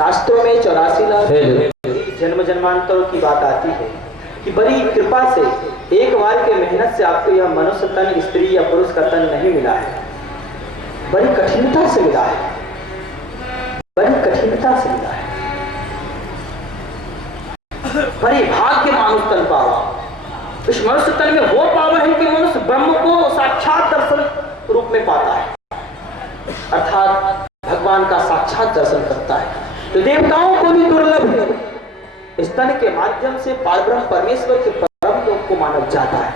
शास्त्रों में 84 लाख जन्म जन्मांतरों की बात आती है कि बड़ी कृपा से एक बार के मेहनत से आपको यह मनुष्य तन, स्त्री या पुरुष का तन नहीं मिला है, बड़ी कठिनता से मिला है, बड़ी कठिनता से मिला है। बड़े भाग्य मानुष तन पावा। इस मनुष्य तन में वो पावर है कि मनुष्य ब्रह्म को साक्षात दर्शन रूप में पाता है, अर्थात भगवान का साक्षात दर्शन करता है। तो देवताओं को भी दुर्लभ है, इस तन के माध्यम से पारब्रह्म परमेश्वर के परम लोक को मानव जाता है,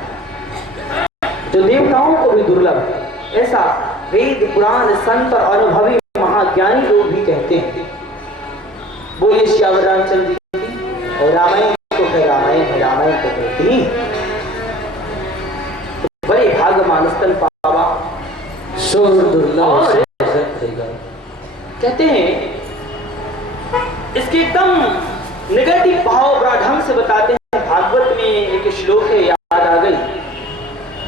जो देवताओं को भी दुर्लभ है। ऐसा वेद पुराण संत और अनुभवी महाज्ञानी लोग भी कहते हैं। बोलिए श्यावर रामचंद्र जी की। और रामायण तो है, रामायण है, रामायण तो कहती तो बड़े भाग्य मानस तन पावा सो दुर्लभ। कहते हैं इसके एकदम नेगेटिव भाव बड़ा ढंग से बताते हैं। भागवत में एक श्लोक है, याद आ गई।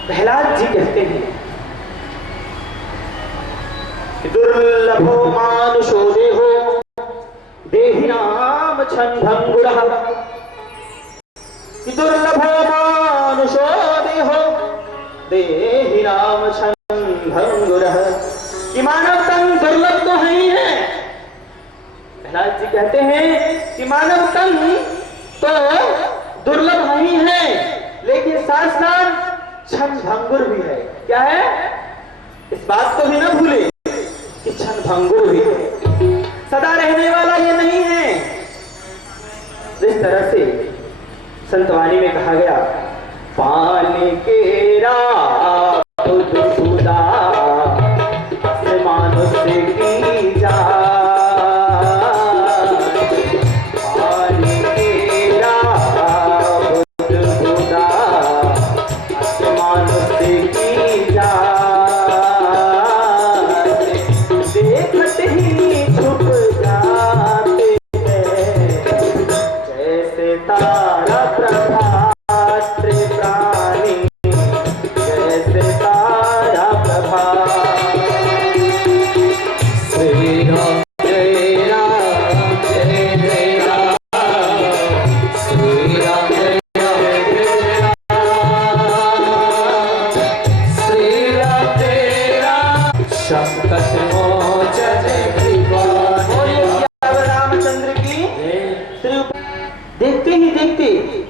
प्रहलाद जी कहते हैं कि दुर्लभो मानुषो देहो देहिनाम छंदंगुरः, कि दुर्लभो मानुषो देहो देहिनाम छंदंगुरः, कि मानव तन दुर्लभ तो है ही है। प्रहलाद जी कहते हैं कि मानव तन तो दुर्लभ ही है, लेकिन साथ साथ क्षणभंगुर भी है। क्या है? इस बात को भी ना भूले कि क्षणभंगुर भी है, सदा रहने वाला ये नहीं है। इस तरह से संतवाणी में कहा गया, पानी के रात खुदा मानुष की जा,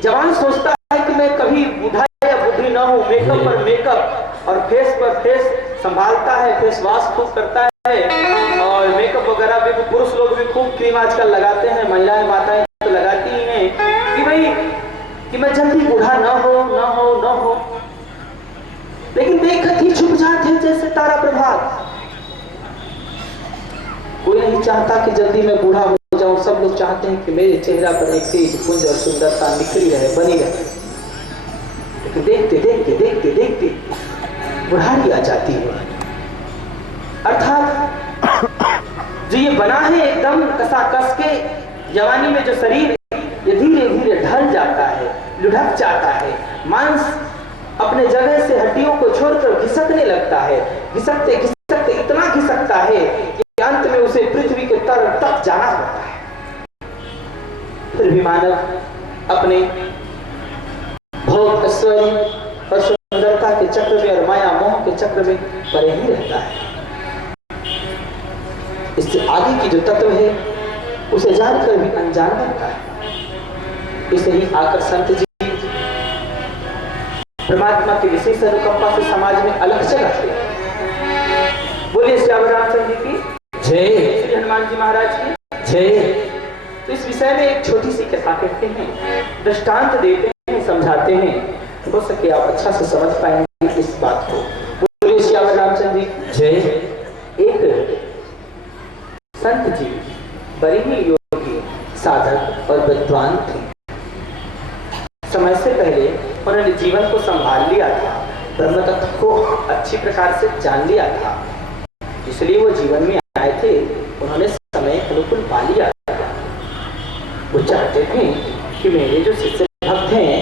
जवान सोचता है कि मैं कभी बूढ़ा या बुढ़ी ना हूं, मेकअप पर मेकअप और फेस पर फेस संभालता है, फेस वॉश खूब करता है और मेकअप वगैरह भी पुरुष लोग भी खूब क्रीम आजकल लगाते हैं, महिलाएं माताएं तो लगाती ही हैं कि भाई कि मैं जल्दी बूढ़ा ना हो ना हो ना हो। लेकिन देखत ही छुप जाते हैं जैसे तारा प्रभात। कोई नहीं चाहता कि जल्दी मैं बूढ़ा हो जाऊं, सब लोग चाहते हैं कि मेरे चेहरा पर एक तेज पुंज और सुंदरता निखरी रहे, बनी रहे। लेकिन देखते देखते देखते देखते बुढ़ारी आ जाती है। अर्थात जो ये बना है एकदम कसाकस के, जवानी में जो शरीर ये धीरे धीरे ढल जाता है, लुढ़क जाता है, मांस अपने जगह से हड्डियों को छोड़कर घिसकने लगता है, घिसकते घिसकते इतना घिसकता है कि अंत में उसे पृथ्वी के तर तक जाना पड़ता है। फिर भी मानव अपने भोग ऐश्वर्य और सुंदरता के चक्र में और माया मोह के चक्र में परे ही रहता है। इससे आगे की जो तत्व है उसे जानकर भी अनजान बनता है। इसे ही आकर संत जी परमात्मा की विशेष अनुकंपा से समाज में अलग जगह है। बोलिए श्यावर रामचंद्र जी की जय, श्री हनुमान जी महाराज की जय। तो इस विषय में एक छोटी सी कथा कहते हैं, दृष्टांत देते हैं, समझाते हैं, हो सके आप अच्छा से समझ पाएंगे इस बात को। बोलिए श्यावर रामचंद्र जी जय। एक संत जी बड़े ही योगी, साधक और विद्वान थे। समय से पहले उन्होंने जीवन को संभाल लिया था, ब्रह्म तत्व को अच्छी प्रकार से जान लिया था, इसलिए वो जीवन में आए थे। उन्होंने समय अनुकूल पा लिया। वो चाहते थे कि मेरे जो शिष्य भक्त हैं,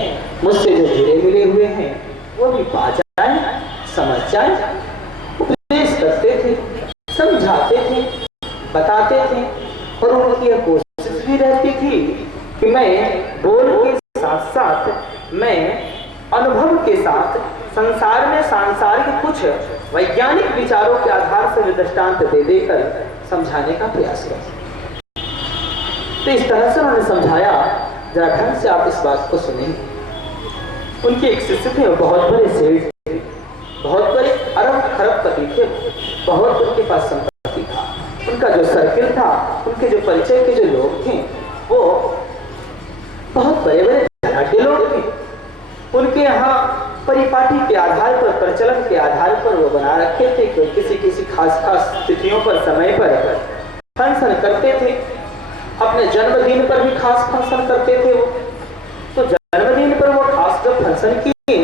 मुझसे जो जुड़े मिले हुए हैं, वो भी पा जाए, समझ जाए। उपदेश करते थे, समझाते थे, बताते थे और उनकी यह कोशिश भी रहती थी कि मैं बोल के साथ साथ मैं अनुभव के साथ संसार में सांसारिक कुछ वैज्ञानिक विचारों के आधार से दृष्टांत दे देकर समझाने का प्रयास करें। तो इस तरह से उन्होंने समझाया, जरा ढंग से आप इस बात को सुनेंगे। उनके एक शिष्य थे, बहुत बड़े सेठ थे, बहुत बड़े अरब खरबपति थे, बहुत उनके पास संपत्ति था। उनका जो सर्किल था, उनके जो परिचय के जो लोग थे, वो बहुत बड़े बड़े धनाढ्य लोग थे। उनके यहाँ परिपाटी के आधार पर, प्रचलन के आधार पर वो बना रखे थे कि किसी किसी खास तिथियों पर, समय पर फंक्शन करते थे। अपने जन्मदिन पर भी खास फंक्शन करते थे वो। तो जन्मदिन पर वो खास जब फंक्शन किए,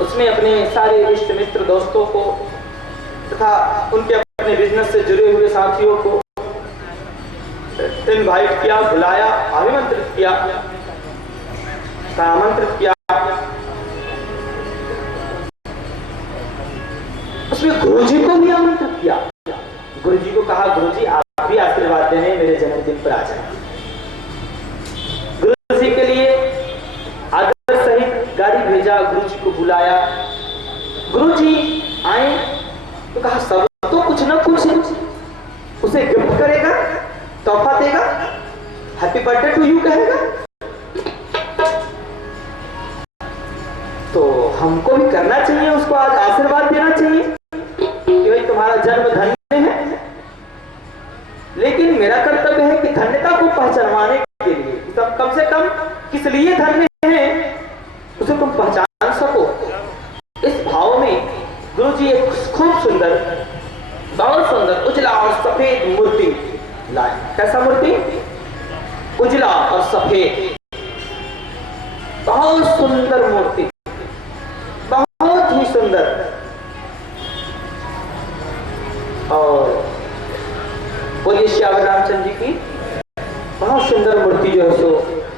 उसमें अपने सारे इष्ट मित्र दोस्तों को तथा उनके अपने बिजनेस से जुड़े हुए साथियों को इनवाइट किया, बुलाया, आमंत्रित किया, आमंत्रित किया। उसमें गुरुजी को भी आमंत्रित किया। गुरुजी को कहा, गुरुजी आप भी आशीर्वाद देने मेरे जन्मदिन पर आ जाए। गुरुजी के लिए आदर सहित गाड़ी भेजा, गुरुजी को बुलाया। गुरुजी आए तो कहा, सब तो कुछ ना कुछ उसे गिफ्ट करेगा, तोहफा देगा, हैप्पी बर्थडे टू यू कहेगा। तो हमको भी करना चाहिए, उसको आज आशीर्वाद देना चाहिए कि भाई तुम्हारा जन्म धन्य है। लेकिन मेरा कर्तव्य है कि धन्यता को पहचानवाने के लिए, कम से कम किस लिए धन्य है उसे तुम पहचान सको। इस भाव में गुरुजी एक खूब सुंदर, बहुत सुंदर उजला और सफेद मूर्ति लाए। कैसा मूर्ति? उजला और सफेद, बहुत सुंदर मूर्ति, बहुत ही सुंदर। और बोलिए श्याम रामचंद्र जी की बहुत सुंदर मूर्ति जो है सो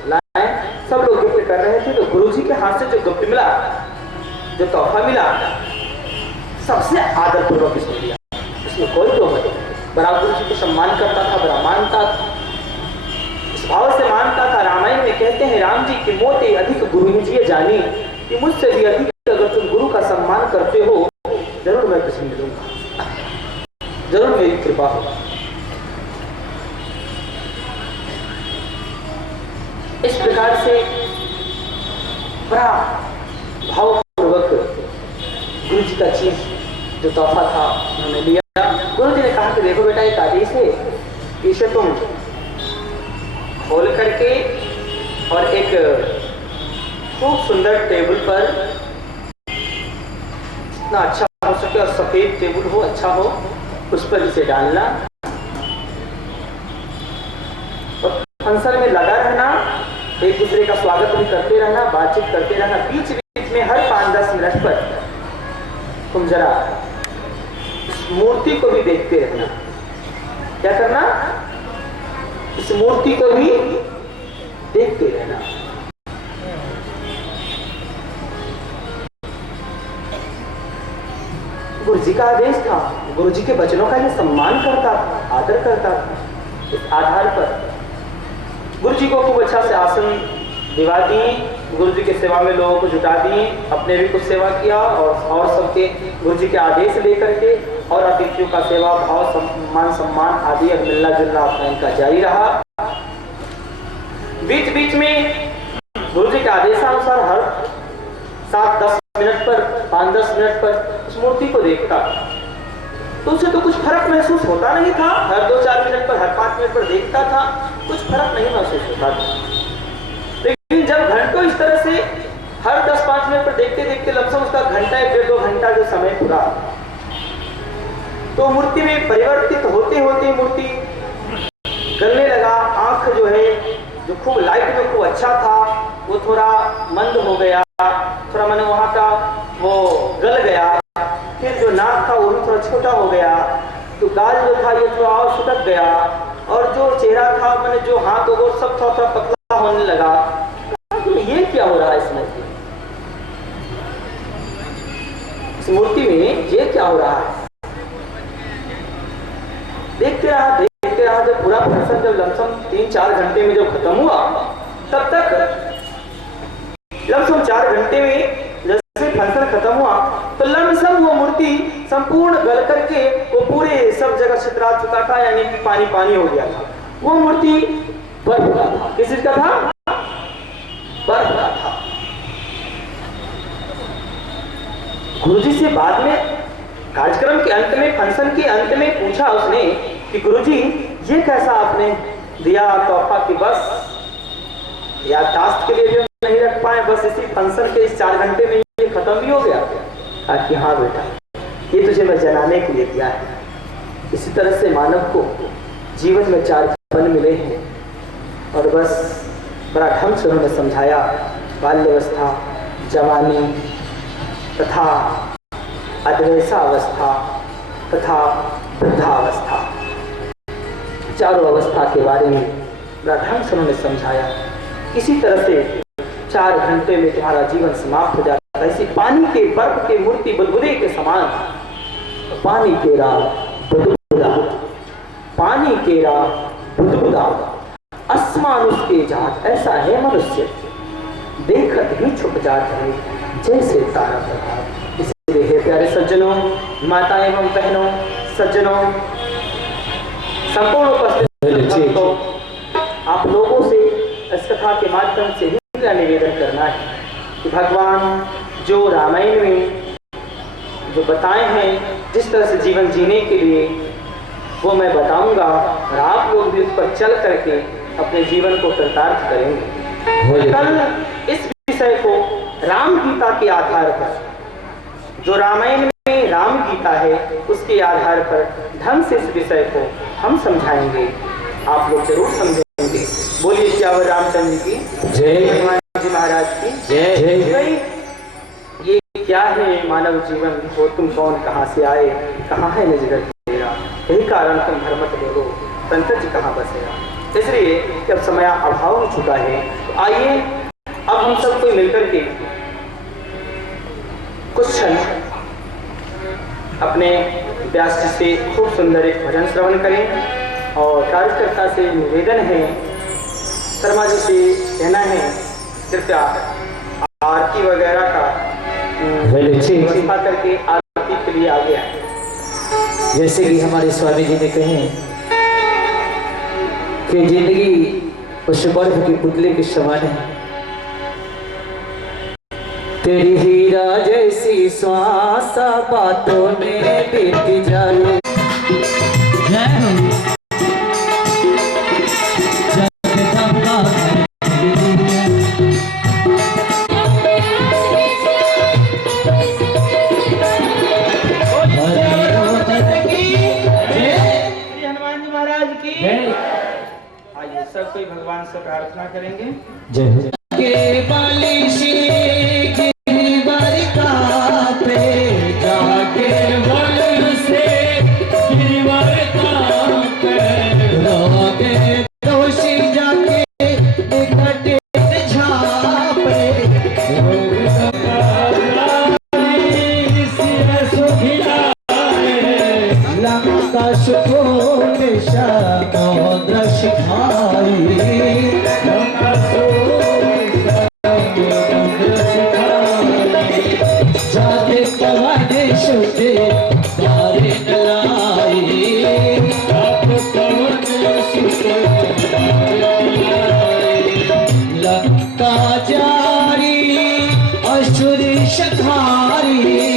लाए। सब लोग गिफ्ट कर रहे थे। तो गुरुजी के हाथ से जो गिफ्ट मिला, जो तोहफा मिला, सबसे आदर पूर्वक इसको लिया। इसमें कोई दो मत नहीं। बड़ा गुरुजी को सम्मान करता था, बड़ा मानता था, इस भाव से मानता था। रामायण में कहते हैं, राम जी की मोते अधिक गुरु जी जानी, कि मुझसे भी अधिक अगर तुम गुरु का सम्मान करते हो, जरूर मैं कुछ मिलूंगा, जरूर मेरी कृपा होगा। इस प्रकार से बड़ा भावपूर्वक गुरु जी का चीज जो तोहफा था उन्होंने लिया। गुरु जी ने कहा कि देखो बेटा, एक आदेश है, इसे तुम खोल करके और एक खूब सुंदर टेबल पर, जितना अच्छा हो सके और सफेद टेबल हो, अच्छा हो, उस पर इसे डालना और फंक्शन में लगा रहना, एक दूसरे का स्वागत भी करते रहना, बातचीत करते रहना। बीच बीच में हर 5-10 मिनट पर तुम जरा इस मूर्ति को भी देखते रहना। क्या करना? इस मूर्ति को भी देखते रहना। गुरुजी का आदेश था, गुरुजी के वचनों का ये सम्मान करता था, आदर करता था। इस आधार पर गुरुजी को खूब अच्छा से आसन दिवा दिए, गुरुजी के सेवा में लोगों को जुटा दिए, अपने भी कुछ सेवा किया और सबके गुरुजी के आदेश लेकर के और अतिथियों का सेवा भाव, सम्मान आदि मिलना जुलना अपना इनका जारी रहा। बीच बीच में गुरुजी के आदेशानुसार हर 7-10 मिनट पर, 5-10 मिनट पर उस मूर्ति को देखता, तो उसे तो कुछ फर्क महसूस होता नहीं था। हर 2-4 मिनट पर, हर 5 मिनट पर देखता था, कुछ फर्क नहीं महसूस होता था। लेकिन जब घंटों इस तरह से हर 10-5 मिनट पर देखते देखते लमसम उसका घंटा 1-2 घंटा जो समय पूरा, तो मूर्ति में परिवर्तित होते होते मूर्ति गलने लगा। आंख जो है, जो खूब लाइट में खूब अच्छा था, वो थोड़ा मंद हो गया, थोड़ा मैंने वहां का वो गल गया। फिर जो नाक था वो भी थोड़ा छोटा हो गया, तो गाल जो था ये थोड़ा और सुटक गया, और जो चेहरा था, मैंने जो हाथ वो सब थोड़ा पतला होने लगा। तो ये क्या हो रहा है इस मूर्ति में ये क्या हो रहा है? देखते रहा। देखते रहा, जब पूरा फंक्शन जब लमसम 3-4 घंटे में जब खत्म हुआ, तब तक लमसम 4 घंटे में जैसे फंक्शन खत्म हुआ तो लमसम वो मूर्ति संपूर्ण गल करके वो पूरे सब जगह छितरा चुका था, यानी कि पानी पानी हो गया था। वो मूर्ति बर्फ का था। किस चीज का था? बर्फ का था। गुरुजी से बाद में कार्यक्रम के अंत में, फंक्शन के अंत में पूछा उसने कि गुरुजी ये कैसा आपने दिया तोहफा की बस याददाश्त के लिए भी नहीं रख पाए, बस इसी फंक्शन के इस 4 घंटे में ये खत्म भी हो गया? कहा कि हाँ बेटा, ये तुझे मैं जनाने के लिए दिया है। इसी तरह से मानव को जीवन में 4 पल मिले हैं और बस बड़ा ढंग से उन्होंने समझाया। बाल्यावस्था, जवानी तथा अधवैसावस्था तथा वृद्धावस्था, चारों अवस्था के बारे में बड़ा ढंग से उन्होंने समझाया। इसी तरह से 4 घंटे में तुम्हारा जीवन समाप्त हो जाता है। इसी पानी के बर्फ के मूर्ति बुलबुले के समान, पानी केरा बुदबुदा, पानी केरा बुदबुदा, आसमान उसके जात, ऐसा है मनुष्य देखत ही छुप जाता है जैसे तारा प्रभाव। इसलिए हे प्यारे सज्जनों, माता एवं बहनों, सज्जनों, संपूर्ण उपस्थित तो आप लोगों से इस कथा के माध्यम से मेरा निवेदन करना है कि भगवान जो रामायण में जो बताए हैं जिस तरह से जीवन जीने के लिए, वो मैं बताऊंगा और आप लोग भी उस पर चल करके अपने जीवन को कृतार्थ करेंगे। कल इस विषय को राम गीता के आधार पर, जो रामायण में राम गीता है उसके आधार पर ढंग से इस विषय को हम समझाएंगे, आप लोग जरूर समझेंगे। बोलिए श्यावर रामचंद्र की जय, हनुमान जी महाराज की जय। जय। ये क्या है मानव जीवन, हो तुम कौन, कहाँ से आए, कहाँ है निज घर तेरा, यही कारण तुम धर्मत बोलो, पंकज कहाँ बसेगा। इसलिए जब समय अभाव हो चुका है तो आइए अब हम सब कोई मिलकर के कुछ क्षण अपने व्यास जी से खूब सुंदर एक भजन श्रवण करें। और कार्यकर्ता से निवेदन है, शर्मा जी से कहना है कृपया आरती वगैरह का व्यवस्था करके आरती के लिए आगे आए। जैसे कि हमारे स्वामी जी ने कहे कि जिंदगी उस बर्फ के पुतले के समान है, तेरी हीरा जैसी श्वास बातों में बीत जाए। सब कोई भगवान से प्रार्थना करेंगे। जय के बाली श्री गिरिवारिका पे जाके बल से गिरिवारिका पे रोके दोषी जाके निकटे झापे लंका सुकून समुद्र शिखाई जाते कवाने शुद्धे तारे नलाई लंका जारी असुरी शखारी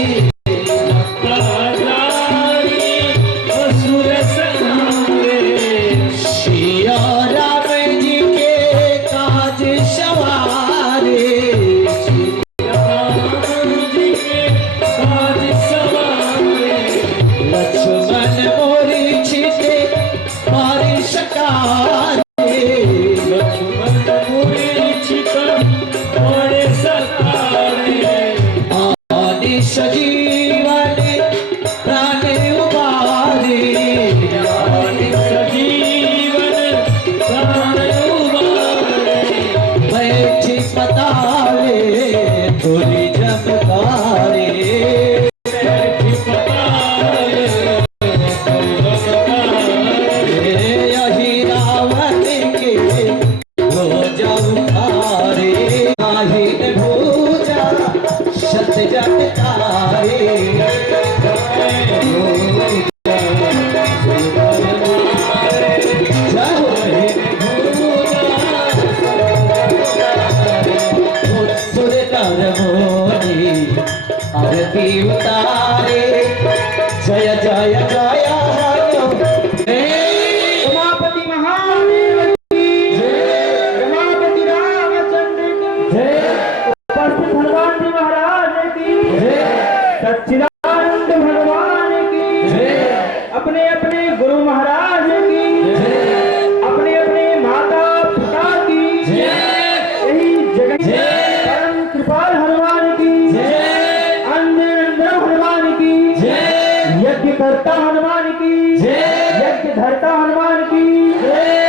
करता हनुमान की यज्ञ धरता हनुमान की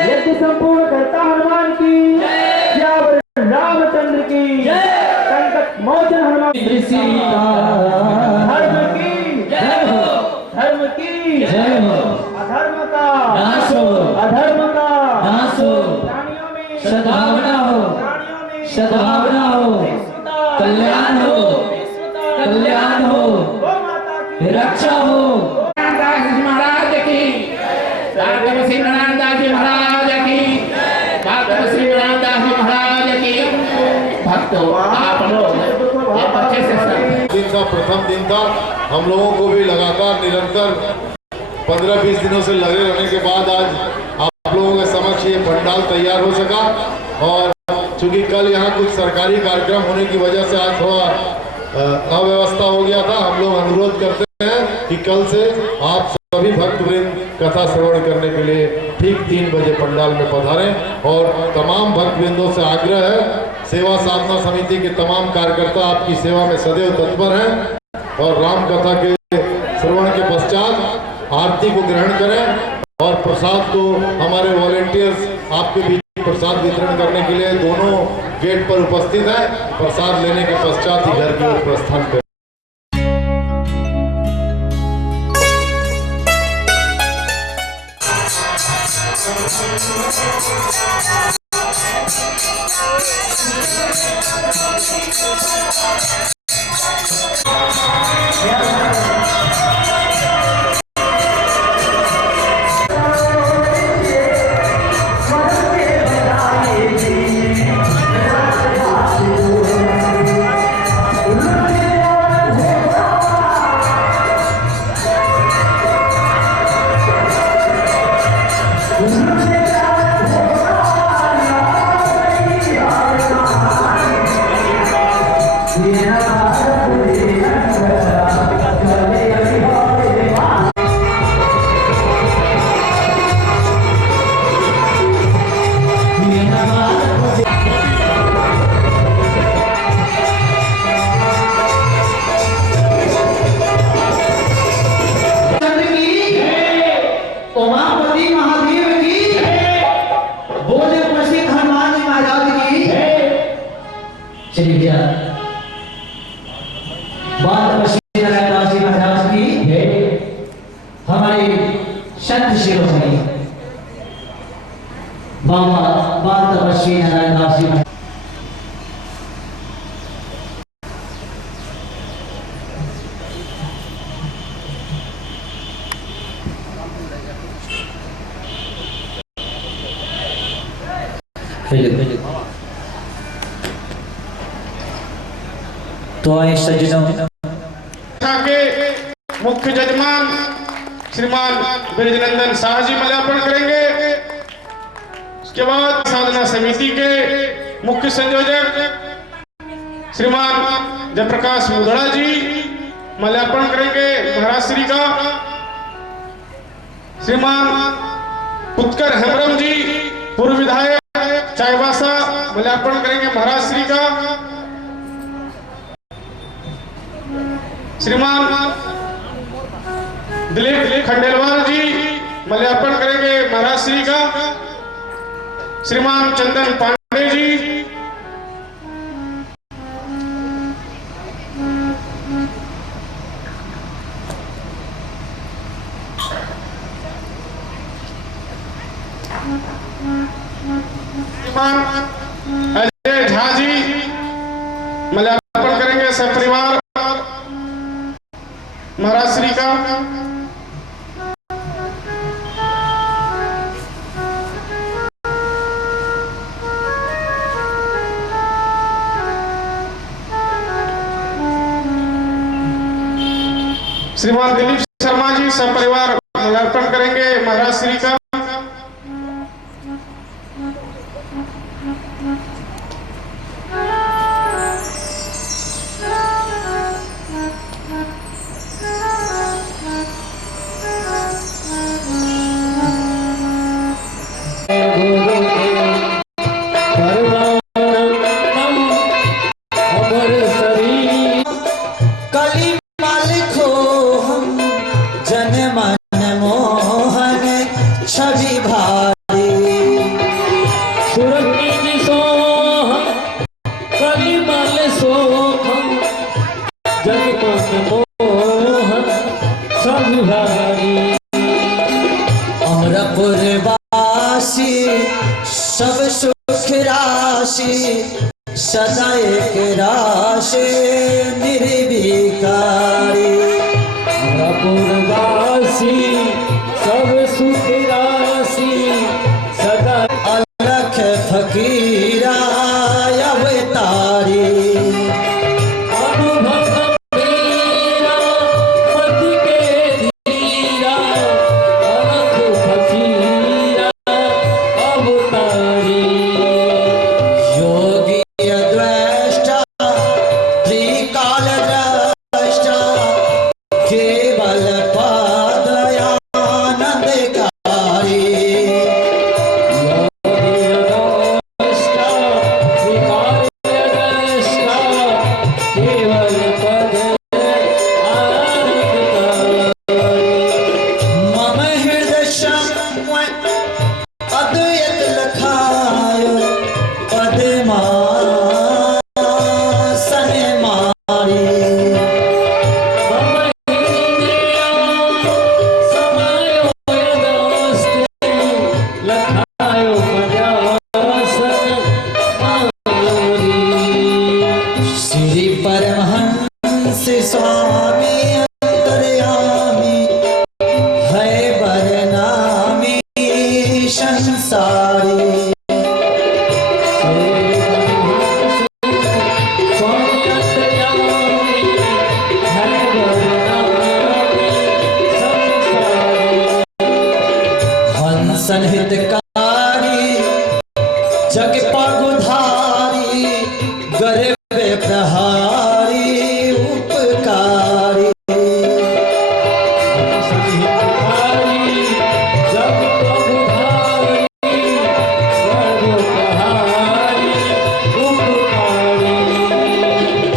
यज्ञ संपूर्ण करता हनुमान की सियावर रामचंद्र की संकट मोचन हनुमान धर्म की जय हो, धर्म की जय हो, अधर्म का नाश हो, अधर्म का नाश हो, प्राणियों में सद्भावना हो, प्राणियों में सद्भावना हो, कल्याण हो, कल्याण हो, गौ माता की रक्षा हो। महाराज की श्री गणनाथ जी महाराज की श्री गणनाथ जी महाराज की भक्तों आप लोग अच्छे से दिन का प्रथम दिन था। हम लोगों को भी लगातार निरंतर 15-20 दिनों से लगे रहने के बाद आज आप लोगों के समक्ष ये पंडाल तैयार हो सका। और चूंकि कल यहाँ कुछ सरकारी कार्यक्रम होने की वजह से आज थोड़ा अव्यवस्था हो गया था। हम लोग अनुरोध करते हैं कि कल से आप सभी भक्तवृंद कथा श्रवण करने के लिए ठीक 3 बजे पंडाल में पधारें। और तमाम भक्तवृंदों से आग्रह है, सेवा साधना समिति के तमाम कार्यकर्ता आपकी सेवा में सदैव तत्पर हैं। और राम कथा के श्रवण के पश्चात आरती को ग्रहण करें और प्रसाद को हमारे वॉलेंटियर्स आपके बीच प्रसाद वितरण करने के लिए दोनों गेट पर उपस्थित हैं। प्रसाद लेने के पश्चात ही घर की ओर प्रस्थान करें। तो आए सज्जनों के मुख्य जजमान श्रीमान ब्रजनंदन शाह जी माल्यार्पण करेंगे। उसके बाद साधना समिति के मुख्य संयोजक श्रीमान जयप्रकाश मुदड़ा जी माल्यार्पण करेंगे महाराज श्री का। श्रीमान उत्कर हेमरम जी पूर्व विधायक चाईबासा माल्यार्पण करेंगे महाराज श्री का। श्रीमान दिलीप खंडेलवाल जी माल्यार्पण करेंगे महाराज श्री का। श्रीमान चंदन पांडे जी, श्रीमान अजय झा जी माल्यार्पण करेंगे सपरिवार महाराज श्री का। श्रीमान दिलीप शर्मा जी सपरिवार माल्यार्पण करेंगे महाराज श्री का। जन सब सुख राशि सदा एक राशि निर्विकारी। पूर्वासी सब सुख राशि सदा अलख फकीरा अवतारी। अनुभव मेरा पति के धीरा अलख फकीरा अवतारी। योगी द्रष्टा त्रिकाल द्रष्टा केवल पदयानंदकारी। मम हृदय अद्वैत लखायो पद्मासन मारी। श्री परमहंस स्वामी अंतर्यामी है बरनामी संसारी। हंसन हितकारी जग पगुधारी गर्भ प्रहारी उपकारी।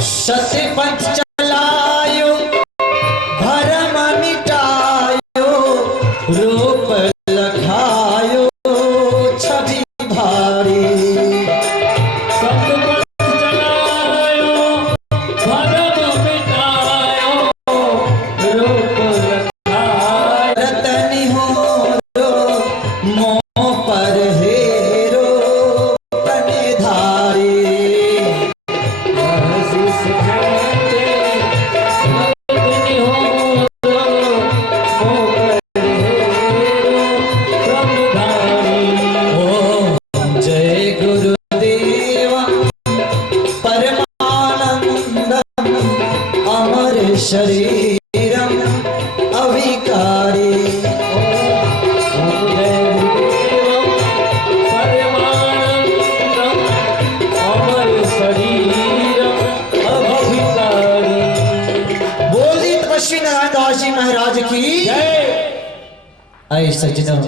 सत्य पंच चलायो भरम मिटायो रूप लखायो छवि भारी। रतनि हो रो मोह पर हेरो प्रणिधारी। ओम जय गुरुदेव परमानंदम अमर शरीरम अविकारी। बोली तपस्वी नारायण दास जी महाराज की ऐ सज्जनों,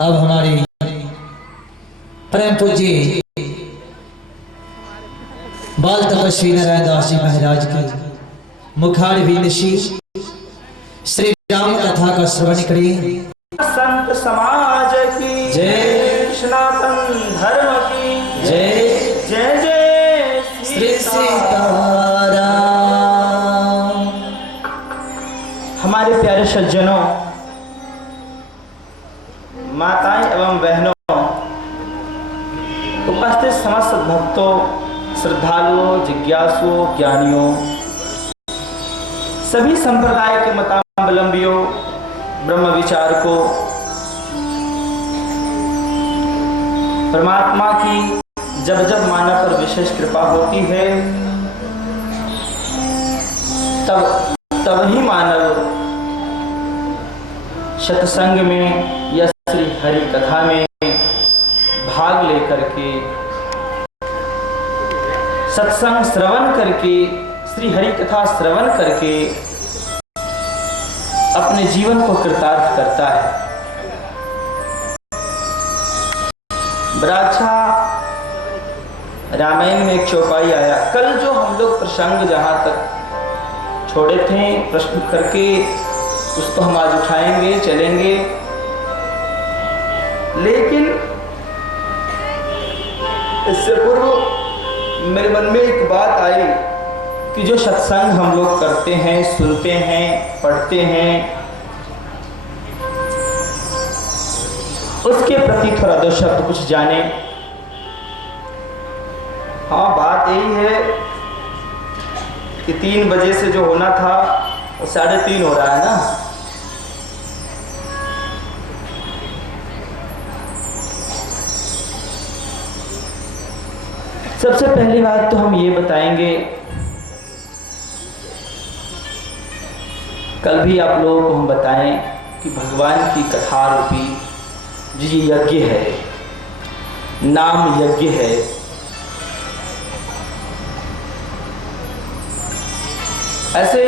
अब हमारी परम पूज्य बाल तपस्वी नारायण दास जी महाराज की मुखारविंद श्री राम कथा का श्रवण करें। संत समाज की जय। सनातन धर्म की जय जय जय श्री सीताराम। हमारे प्यारे सज्जनों, माताएं एवं बहनों, उपस्थित समस्त भक्तों, श्रद्धालुओं, जिज्ञासुओं, ज्ञानियों, सभी संप्रदाय के मतावलंबियों, ब्रह्म विचारकों, परमात्मा की जब जब मानव पर विशेष कृपा होती है तब ही मानव सत्संग में या श्री हरि कथा में भाग लेकर के, सत्संग श्रवण करके, श्री हरि कथा श्रवण करके अपने जीवन को कृतार्थ करता है। बड़ा अच्छा रामायण में एक चौपाई आया। कल जो हम लोग प्रसंग जहां तक छोड़े थे प्रश्न करके, उसको हम आज उठाएंगे, चलेंगे। लेकिन इससे पूर्व मेरे मन में एक बात आई कि जो सत्संग हम लोग करते हैं, सुनते हैं, पढ़ते हैं, उसके प्रति थोड़ा दो शब्द कुछ जाने। हाँ, बात यही है कि 3 बजे से जो होना था वो 3:30 हो रहा है ना। सबसे पहली बात तो हम ये बताएंगे, कल भी आप लोगों को हम बताएं कि भगवान की कथा रूपी जो ये यज्ञ है, नाम यज्ञ है, ऐसे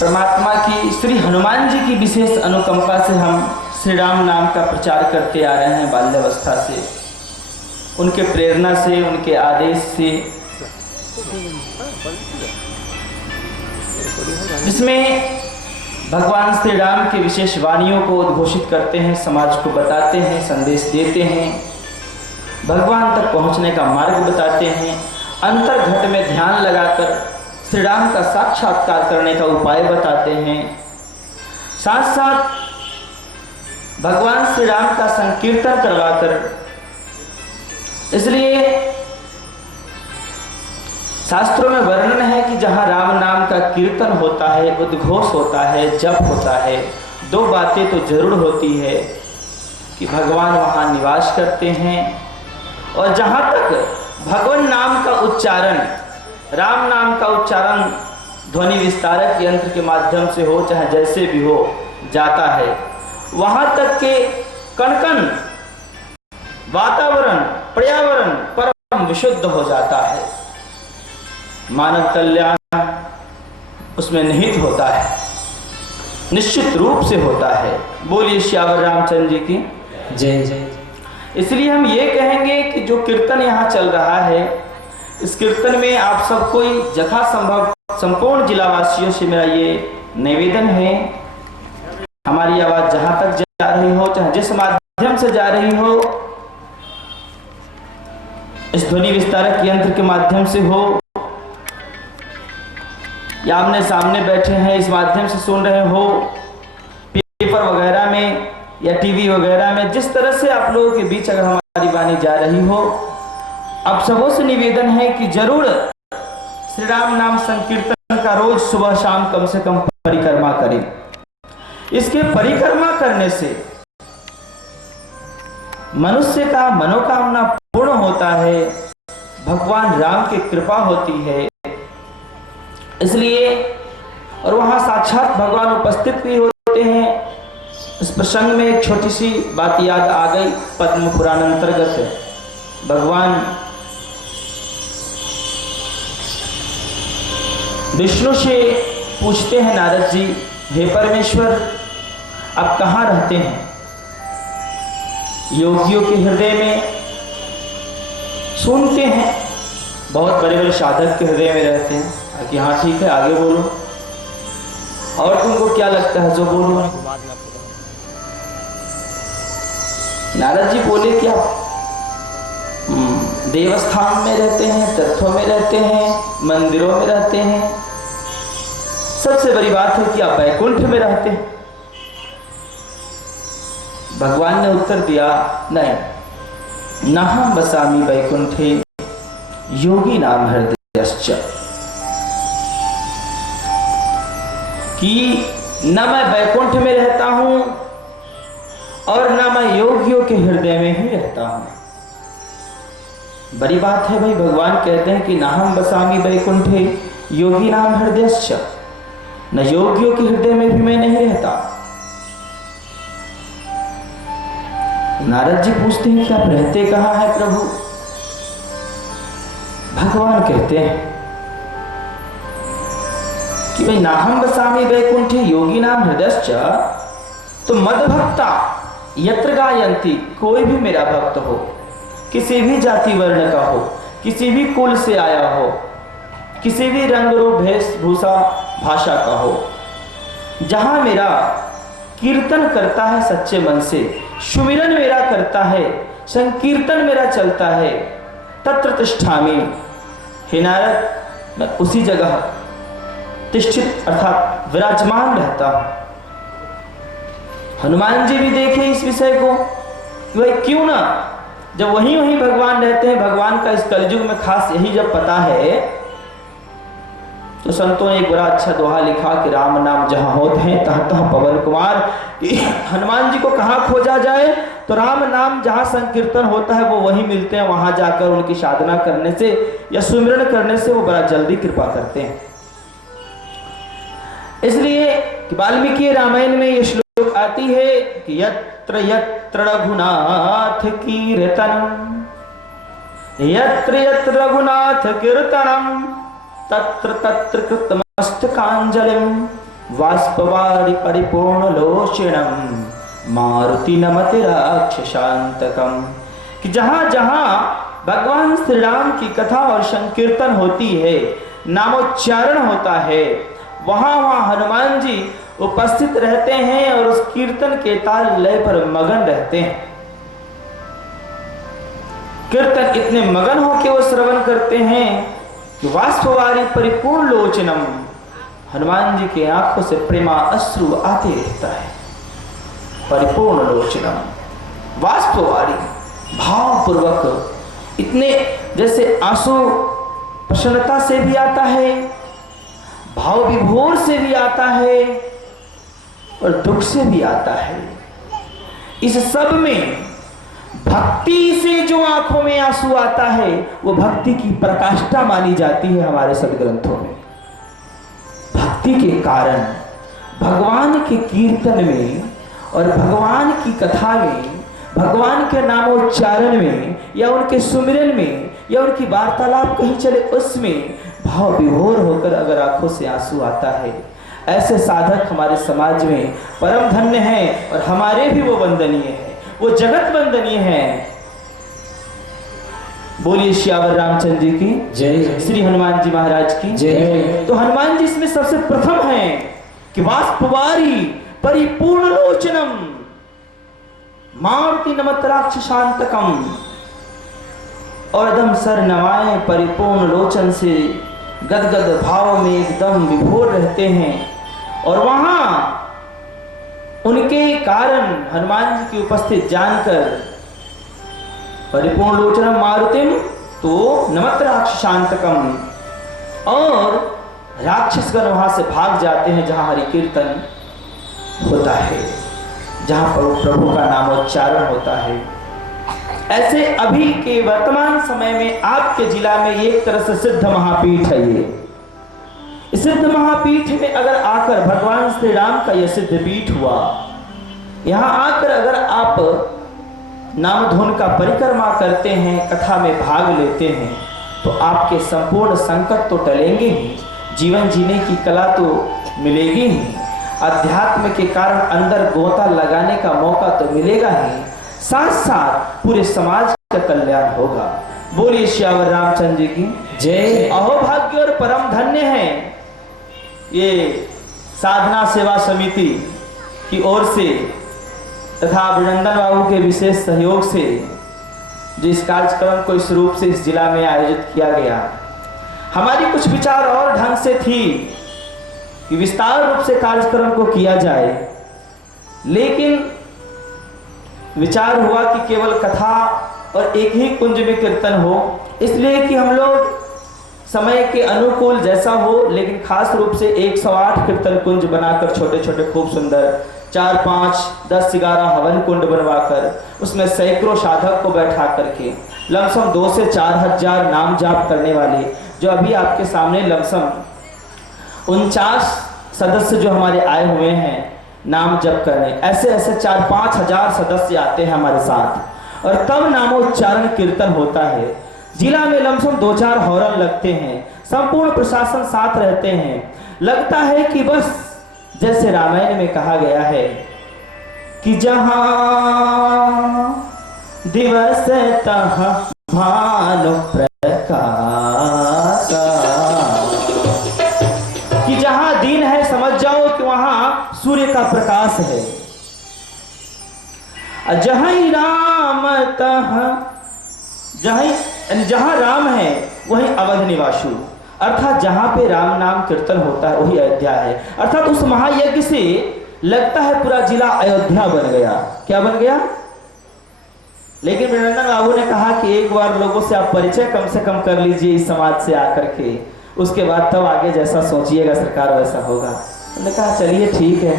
परमात्मा की श्री हनुमान जी की विशेष अनुकंपा से हम श्री राम नाम का प्रचार करते आ रहे हैं बाल्यावस्था से। उनके प्रेरणा से, उनके आदेश से, जिसमें भगवान श्री राम के विशेष वाणियों को उद्घोषित करते हैं, समाज को बताते हैं, संदेश देते हैं, भगवान तक पहुंचने का मार्ग बताते हैं, अंतर्घट में ध्यान लगाकर श्री राम का साक्षात्कार करने का उपाय बताते हैं, साथ साथ भगवान श्री राम का संकीर्तन करवाकर, इसलिए शास्त्रों में वर्णन है कि जहाँ राम नाम का कीर्तन होता है, उद्घोष होता है, जप होता है, 2 बातें तो जरूर होती है कि भगवान वहाँ निवास करते हैं। और जहाँ तक भगवान नाम का उच्चारण, राम नाम का उच्चारण ध्वनि विस्तारक यंत्र के माध्यम से हो, चाहे जैसे भी हो, जाता है, वहाँ तक के कण-कण वातावरण, पर्यावरण परम विशुद्ध हो जाता है। मानव कल्याण उसमें निहित होता है, निश्चित रूप से होता है। बोलिए श्यावर रामचंद्र जी की जय जय। इसलिए हम ये कहेंगे कि जो कीर्तन यहाँ चल रहा है, इस कीर्तन में आप सब कोई यथा संभव संपूर्ण जिलावासियों से मेरा ये निवेदन है, हमारी आवाज जहाँ तक जा रही हो, चाहे जिस माध्यम से जा रही हो, इस ध्वनि विस्तारक यंत्र के माध्यम से हो या आमने सामने बैठे हैं इस माध्यम से सुन रहे हो, पेपर वगैरह में या टीवी वगैरह में, जिस तरह से आप लोगों के बीच अगर हमारी वाणी जा रही हो, आप सबों से निवेदन है कि जरूर श्री राम नाम संकीर्तन का रोज सुबह शाम कम से कम परिक्रमा करें। इसके परिक्रमा करने से मनुष्य का मनोकामना पूर्ण होता है, भगवान राम की कृपा होती है। इसलिए और वहाँ साक्षात भगवान उपस्थित भी होते हैं। इस प्रसंग में एक छोटी सी बात याद आ गई, पद्म पुराण अंतर्गत भगवान विष्णु से पूछते हैं नारद जी, हे परमेश्वर आप कहाँ रहते हैं? योगियों के हृदय में सुनते हैं, बहुत बड़े बड़े साधक के हृदय में रहते हैं कि हाँ ठीक है आगे बोलो, और तुमको क्या लगता है जो बोलो। नारद जी बोले क्या देवस्थान में रहते हैं, तीर्थों में रहते हैं, मंदिरों में रहते हैं, सबसे बड़ी बात है कि आप वैकुंठ में रहते हैं। भगवान ने उत्तर दिया, नहीं, नाहं वसामि वैकुंठे योगी नाम हृदयश्च, कि न मैं वैकुंठ में रहता हूं और न मैं योगियों के हृदय में ही रहता हूं। बड़ी बात है भाई, भगवान कहते हैं कि नाहं वसामि वैकुंठे योगी नाम हृदयश्च, न योगियों के हृदय में भी मैं नहीं रहता। नारद जी पूछते हैं कि आप रहते कहाँ हैं प्रभु? भगवान कहते हैं कि भाई नाहं वसामि वैकुंठे योगी नाम हृदयश्च, तो मद्भक्ता यत्र गायन्ति, कोई भी मेरा भक्त हो, किसी भी जाति वर्ण का हो, किसी भी कुल से आया हो, किसी भी रंग रूप वेशभूषा भाषा का हो, जहां मेरा कीर्तन करता है सच्चे मन से, सुमिरन मेरा करता है, संकीर्तन मेरा चलता है, तत्र तिष्ठामि। हे नारद, मैं उसी जगह तिष्ठित अर्थात विराजमान रहता हूं। हनुमान जी भी देखे इस विषय को, वही क्यों ना, जब वहीं वहीं भगवान रहते हैं, भगवान का इस कलयुग में खास यही जब पता है, तो संतों ने एक बड़ा अच्छा दोहा लिखा कि राम नाम जहां होते हैं तहाँ तहाँ पवन कुमार। हनुमान जी को कहाँ खोजा जाए, तो राम नाम जहां संकीर्तन होता है वो वहीं मिलते हैं, वहां जाकर उनकी साधना करने से या सुमिरन करने से वो बड़ा जल्दी कृपा करते हैं। इसलिए वाल्मीकि रामायण में ये श्लोक आती है कि यत्र यत्र रघुनाथ कीर्तनम, यत्र यत्र रघुनाथ कीर्तनम तत्र तत्र कृतमस्तकांजलिम वाष्पवारि परिपूर्ण लोचनम मारुति नमति राक्षसांतकम। कि जहां जहां भगवान श्री राम की कथा और संकीर्तन होती है, नामोच्चारण होता है, वहां वहां हनुमान जी उपस्थित रहते हैं और उस कीर्तन के ताल लय पर मगन रहते हैं। कीर्तन इतने मगन होकर वो श्रवण करते हैं कि वाष्पवारि परिपूर्ण लोचनम, हनुमान जी के आंखों से प्रेमा अश्रु आते रहता है। परिपूर्ण लोचनम, वाष्पवारि, भावपूर्वक, इतने जैसे आंसू प्रसन्नता से भी आता है, भाव विभोर से भी आता है और दुख से भी आता है। इस सब में भक्ति से जो आंखों में आंसू आता है वो भक्ति की प्रकाष्ठा मानी जाती है हमारे सदग्रंथों में। भक्ति के कारण भगवान के कीर्तन में और भगवान की कथा में, भगवान के नामोच्चारण में या उनके सुमिरन में या उनकी वार्तालाप कहीं चले उसमें भाव विभोर होकर अगर आंखों से आंसू आता है, ऐसे साधक हमारे समाज में परम धन्य हैं और हमारे भी वो वंदनीय है, वो जगत वंदनीय है। बोलिए श्यावर रामचंद्र जी की जय, श्री हनुमान जी महाराज की जय। तो हनुमान जी इसमें सबसे प्रथम है कि वाष्पवारि परिपूर्ण लोचनम मारुति नमत राक्षसांतकम, और एकदम सर नवाए परिपूर्ण लोचन से गदगद भाव में एकदम विभोर रहते हैं। और वहां उनके कारण हनुमान जी की उपस्थित जानकर परिपूर्ण लोचनम मारुतिम तो नमत राक्षसांतकम, और राक्षसगण वहां से भाग जाते हैं जहां हरि कीर्तन होता है, जहां प्रभु का नामोच्चारण होता है। ऐसे अभी के वर्तमान समय में आपके जिला में एक तरह से सिद्ध महापीठ है। ये सिद्ध महापीठ में अगर आकर भगवान श्री राम का यह सिद्ध पीठ हुआ, यहाँ आकर अगर आप नाम धुन का परिक्रमा करते हैं, कथा में भाग लेते हैं, तो आपके संपूर्ण संकट तो टलेंगे ही, जीवन जीने की कला तो मिलेगी ही, अध्यात्म के कारण अंदर गोता लगाने का मौका तो मिलेगा ही, साथ साथ पूरे समाज का कल्याण होगा। बोलिए श्यावर रामचंद्र जी की जय। अहोभाग्य और परम धन्य है ये साधना सेवा समिति की ओर से तथा अभिनंदन बाबू के विशेष सहयोग से जो इस कार्यक्रम को इस रूप से इस जिला में आयोजित किया गया। हमारी कुछ विचार और ढंग से थी कि विस्तार रूप से कार्यक्रम को किया जाए, लेकिन विचार हुआ कि केवल कथा और एक ही कुंज में कीर्तन हो, इसलिए कि हम लोग समय के अनुकूल जैसा हो, लेकिन खास रूप से 108 कीर्तन कुंज बनाकर छोटे छोटे खूब सुंदर 4, 5, 10, 11 हवन कुंड बनवाकर उसमें सैकड़ों साधक को बैठा करके लमसम 2 से 4 हजार नाम जाप करने वाले, जो अभी आपके सामने लमसम 49 सदस्य जो हमारे आए हुए हैं नाम जप करने, ऐसे ऐसे 4-5 हजार सदस्य आते हैं हमारे साथ, और तब नामोच्चारण कीर्तन होता है। जिला में लमसम 2-4 हॉर्न लगते हैं, संपूर्ण प्रशासन साथ रहते हैं। लगता है कि बस जैसे रामायण में कहा गया है कि जहां दिवस तहाँ भानु प्रकाश, कि जहां दिन है समझ जाओ कि वहां सूर्य का प्रकाश है। जहां राम तहाँ, जहां राम है वहीं अवध निवासु। अर्थात जहाँ पे राम नाम कीर्तन होता है वही अयोध्या है। अर्थात उस महायज्ञ से लगता है पूरा जिला अयोध्या बन गया। क्या बन गया? लेकिन वृंदावन बाबू ने कहा कि एक बार लोगों से आप परिचय कम से कम कर लीजिए इस समाज से आकर के, उसके बाद तब आगे जैसा सोचिएगा सरकार वैसा होगा। उन्होंने कहा चलिए ठीक है।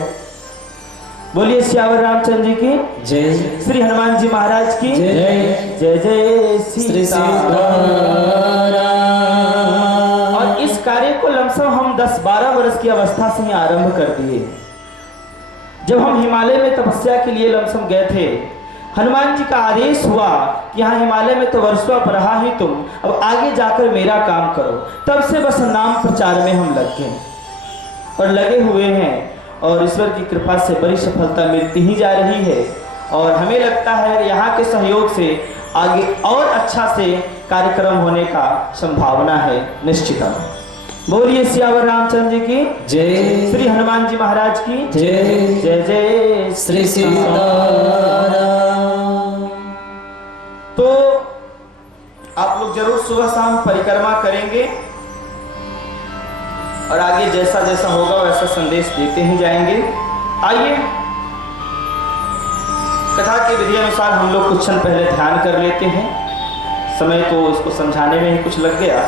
बोलिए श्यावर रामचंद्र जी की जय। श्री हनुमान जी महाराज की जय। जय जय श्री सीताराम। और इस कार्य को लमसम हम 10-12 वर्ष की अवस्था से ही आरंभ कर दिए। जब हम हिमालय में तपस्या के लिए लमसम गए थे, हनुमान जी का आदेश हुआ कि हाँ हिमालय में तो वर्षों पर रहा ही तुम, अब आगे जाकर मेरा काम करो। तब से बस नाम प्रचार में हम लग गए और लगे हुए हैं, और ईश्वर की कृपा से बड़ी सफलता मिलती ही जा रही है। और हमें लगता है यहाँ के सहयोग से आगे और अच्छा से कार्यक्रम होने का संभावना है निश्चित। बोलिए सियावर रामचंद्र जी की जय। श्री हनुमान जी महाराज की जय। जय जय श्री सीताराम। तो आप लोग जरूर सुबह शाम परिक्रमा करेंगे और आगे जैसा जैसा होगा वैसा संदेश देते ही जाएंगे। आइए कथा के विधि अनुसार हम लोग कुछ क्षण पहले ध्यान कर लेते हैं। समय तो इसको समझाने में ही कुछ लग गया,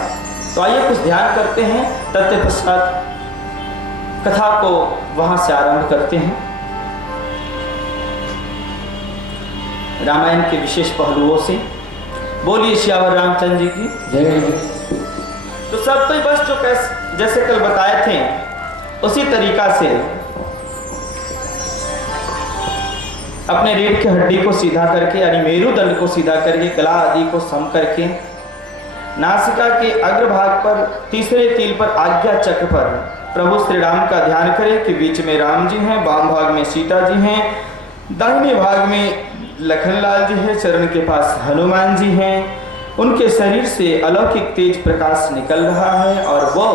तो आइए कुछ ध्यान करते हैं। तत्पश्चात कथा को वहां से आरंभ करते हैं। रामायण के विशेष पहलुओं से। बोलिए श्यावर रामचंद्र जी की जय। तो सब तो बस जो जैसे कल बताए थे उसी तरीका से अपने रीढ़ की हड्डी को सीधा करके, यानी मेरुदंड को सीधा करके, गला आदि को सम करके, नासिका के अग्रभाग पर तीसरे तिल पर आज्ञा चक्र पर प्रभु श्री राम का ध्यान करें कि बीच में राम जी हैं, वाम भाग में सीता जी हैं, दाहिने भाग में लखनलाल जी हैं, चरण के पास हनुमान जी हैं। उनके शरीर से अलौकिक तेज प्रकाश निकल रहा है और वो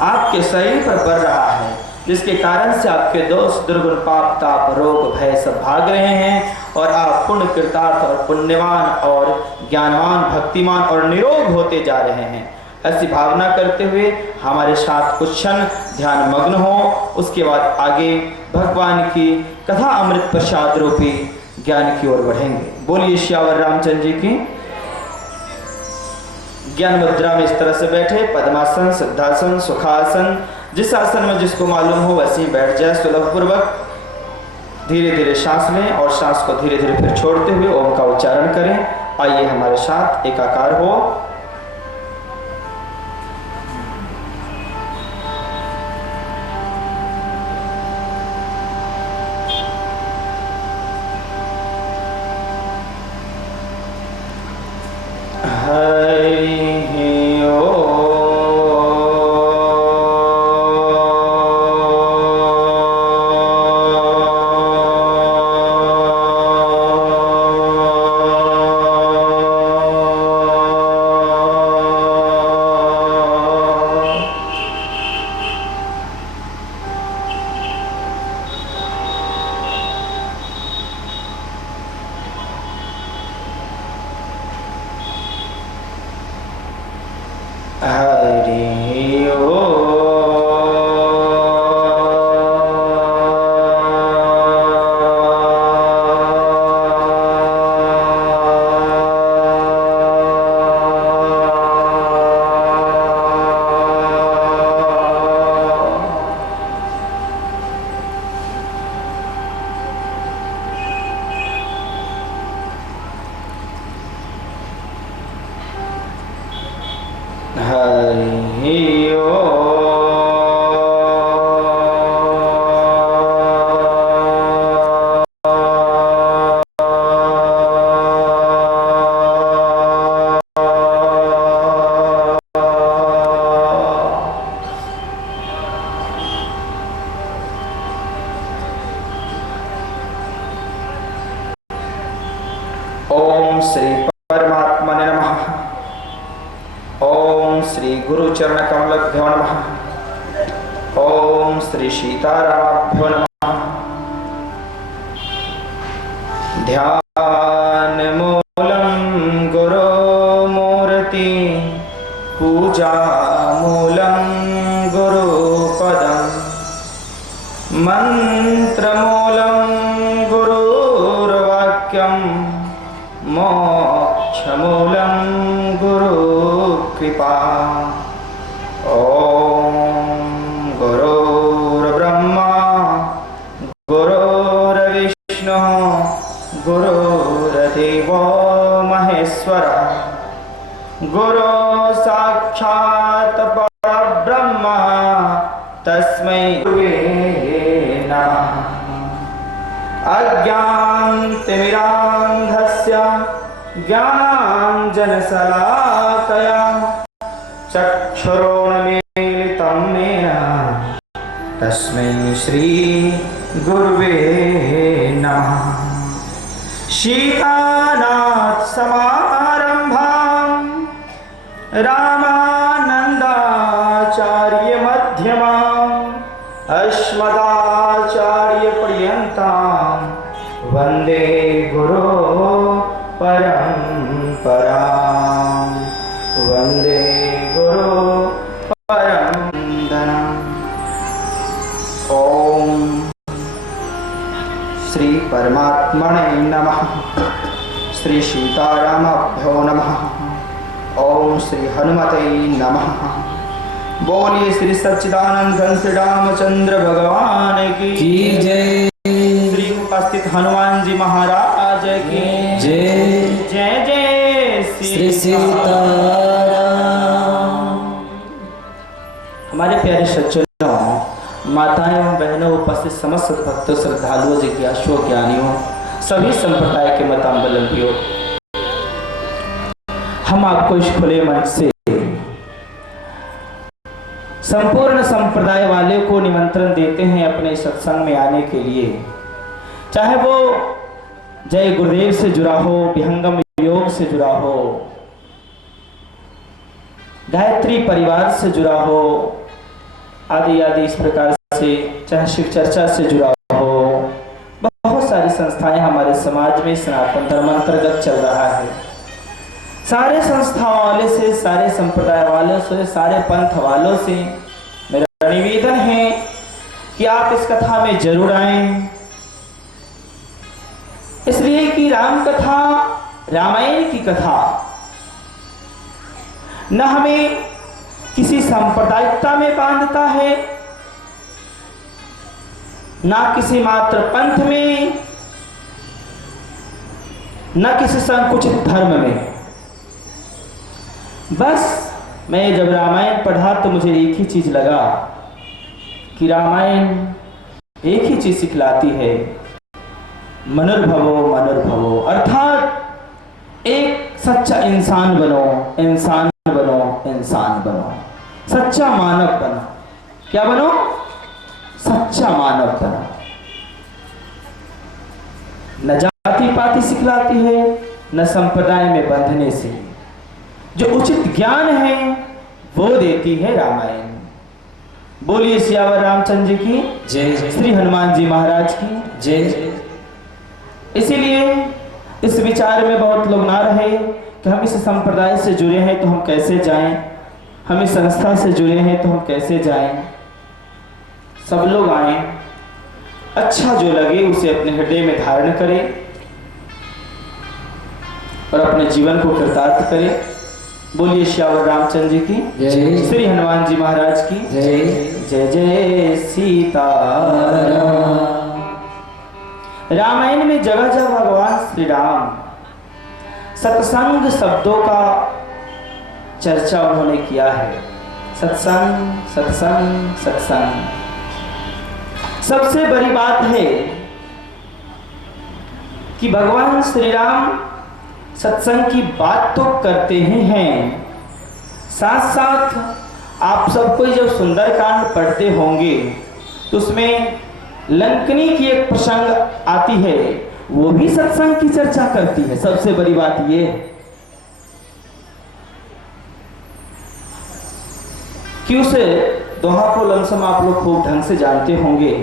आपके शरीर पर बढ़ रहा है, जिसके कारण से आपके दोष दुर्गुण पाप ताप रोग भय सब भाग रहे हैं और आप पुण्य कृतार्थ और पुण्यवान और ज्ञानवान भक्तिमान और निरोग होते जा रहे हैं। ऐसी भावना करते हुए हमारे साथ कुछ क्षण ध्यान मग्न हो। उसके बाद आगे भगवान की कथा अमृत प्रसाद रूपी ज्ञान की ओर बढ़ेंगे। बोलिए श्यावर रामचंद्र जी की। ज्ञान मुद्रा में इस तरह से बैठे, पद्मासन, सिद्धासन, सुखासन, जिस आसन में जिसको मालूम हो वैसे ही बैठ जाए। सुलभ पूर्वक धीरे धीरे सांस लें और सांस को धीरे धीरे फिर छोड़ते हुए ओम का उच्चारण करें। आइए हमारे साथ एकाकार हो। ओम श्री परमात्मने नमः। ओम श्री गुरु चरण कमलभ्यो नमः। ओम श्री सीतारामाभ्यो नमः। ध्यान मूलम गुरु मूर्ति पूजा मंत्रमूलं गुरुर्वाक्यं मोक्षमूलं गुरुकृपा। ॐ गुरुर्ब्रह्मा गुरुर्विष्णुः गुरुर्देवो महेश्वरः गुरु साक्षात् परब्रह्म तस्मै गुरुवे नमः। अज्ञानतिमिरान्धस्य ज्ञानाञ्जनशलाकया चक्षुरुन्मीलितं येन तस्मै श्री गुरुवे नमः। सीतानाथ समारंभां रामानंदाचार्य मध्यमाम् अस्मदाचार्य पर्यन्तां वन्दे गुरो परम्परां वन्दे गुरो परमंदनम्। ओम श्री परमात्मने नमः। श्री सीतारामाभ्यो नमः। ओम श्री हनुमते नमः। बोलिए श्री सच्चिदानंद घन श्री रामचंद्र भगवान की जय। श्री उपस्थित हनुमान जी महाराज की जय। जय जय श्री सीताराम। हमारे प्यारे सज्जनों, माताएं एवं बहनों, उपस्थित समस्त भक्तों, श्रद्धालुओं, जिज्ञासुओं, ज्ञानियों, सभी संप्रदाय के मतावलंबियों, हम आपको इस खुले मन से संपूर्ण संप्रदाय वाले को निमंत्रण देते हैं अपने सत्संग में आने के लिए। चाहे वो जय गुरुदेव से जुड़ा हो, विहंगम योग से जुड़ा हो, गायत्री परिवार से जुड़ा हो, आदि आदि इस प्रकार से, चाहे शिव चर्चा से जुड़ा हो। बहुत सारी संस्थाएं हमारे समाज में सनातन धर्म अंतर्गत चल रहा है। सारे संस्था वाले से, सारे संप्रदाय वालों से, सारे पंथ वालों से मेरा निवेदन है कि आप इस कथा में जरूर आएं। इसलिए कि राम कथा, रामायण की कथा न हमें किसी सांप्रदायिकता में बांधता है, ना किसी मात्र पंथ में, न किसी संकुचित धर्म में। बस मैं जब रामायण पढ़ा तो मुझे एक ही चीज लगा कि रामायण एक ही चीज सिखलाती है, मनुर्भवो मनुर्भवो, अर्थात एक सच्चा इंसान बनो, इंसान बनो, इंसान बनो, सच्चा मानव बनो। क्या बनो? सच्चा मानव बनो। न जाति पाति सिखलाती है, न संप्रदाय में बंधने से। जो उचित ज्ञान है वो देती है रामायण। बोलिए सियावर रामचंद्र जी की जय। श्री हनुमान जी महाराज की जय। इसीलिए इस विचार में बहुत लोग ना रहे कि हम इस संप्रदाय से जुड़े हैं तो हम कैसे जाएं, हम इस संस्था से जुड़े हैं तो हम कैसे जाएं। सब लोग आए, अच्छा जो लगे उसे अपने हृदय में धारण करें और अपने जीवन को कृतार्थ करें। बोलिए श्यावर रामचंद्र जी की जय। श्री हनुमान जी महाराज की जय। जय जय सीताराम। रामायण में जगह जगह भगवान श्री राम सत्संग शब्दों का चर्चा उन्होंने किया है। सत्संग सत्संग सत्संग। सबसे बड़ी बात है कि भगवान श्री राम सत्संग की बात तो करते ही हैं, साथ साथ आप सबको जब सुंदरकांड पढ़ते होंगे तो उसमें लंकनी की एक प्रसंग आती है, वो भी सत्संग की चर्चा करती है। सबसे बड़ी बात ये कि उस दोहा को लमसम आप लोग खूब ढंग से जानते होंगे।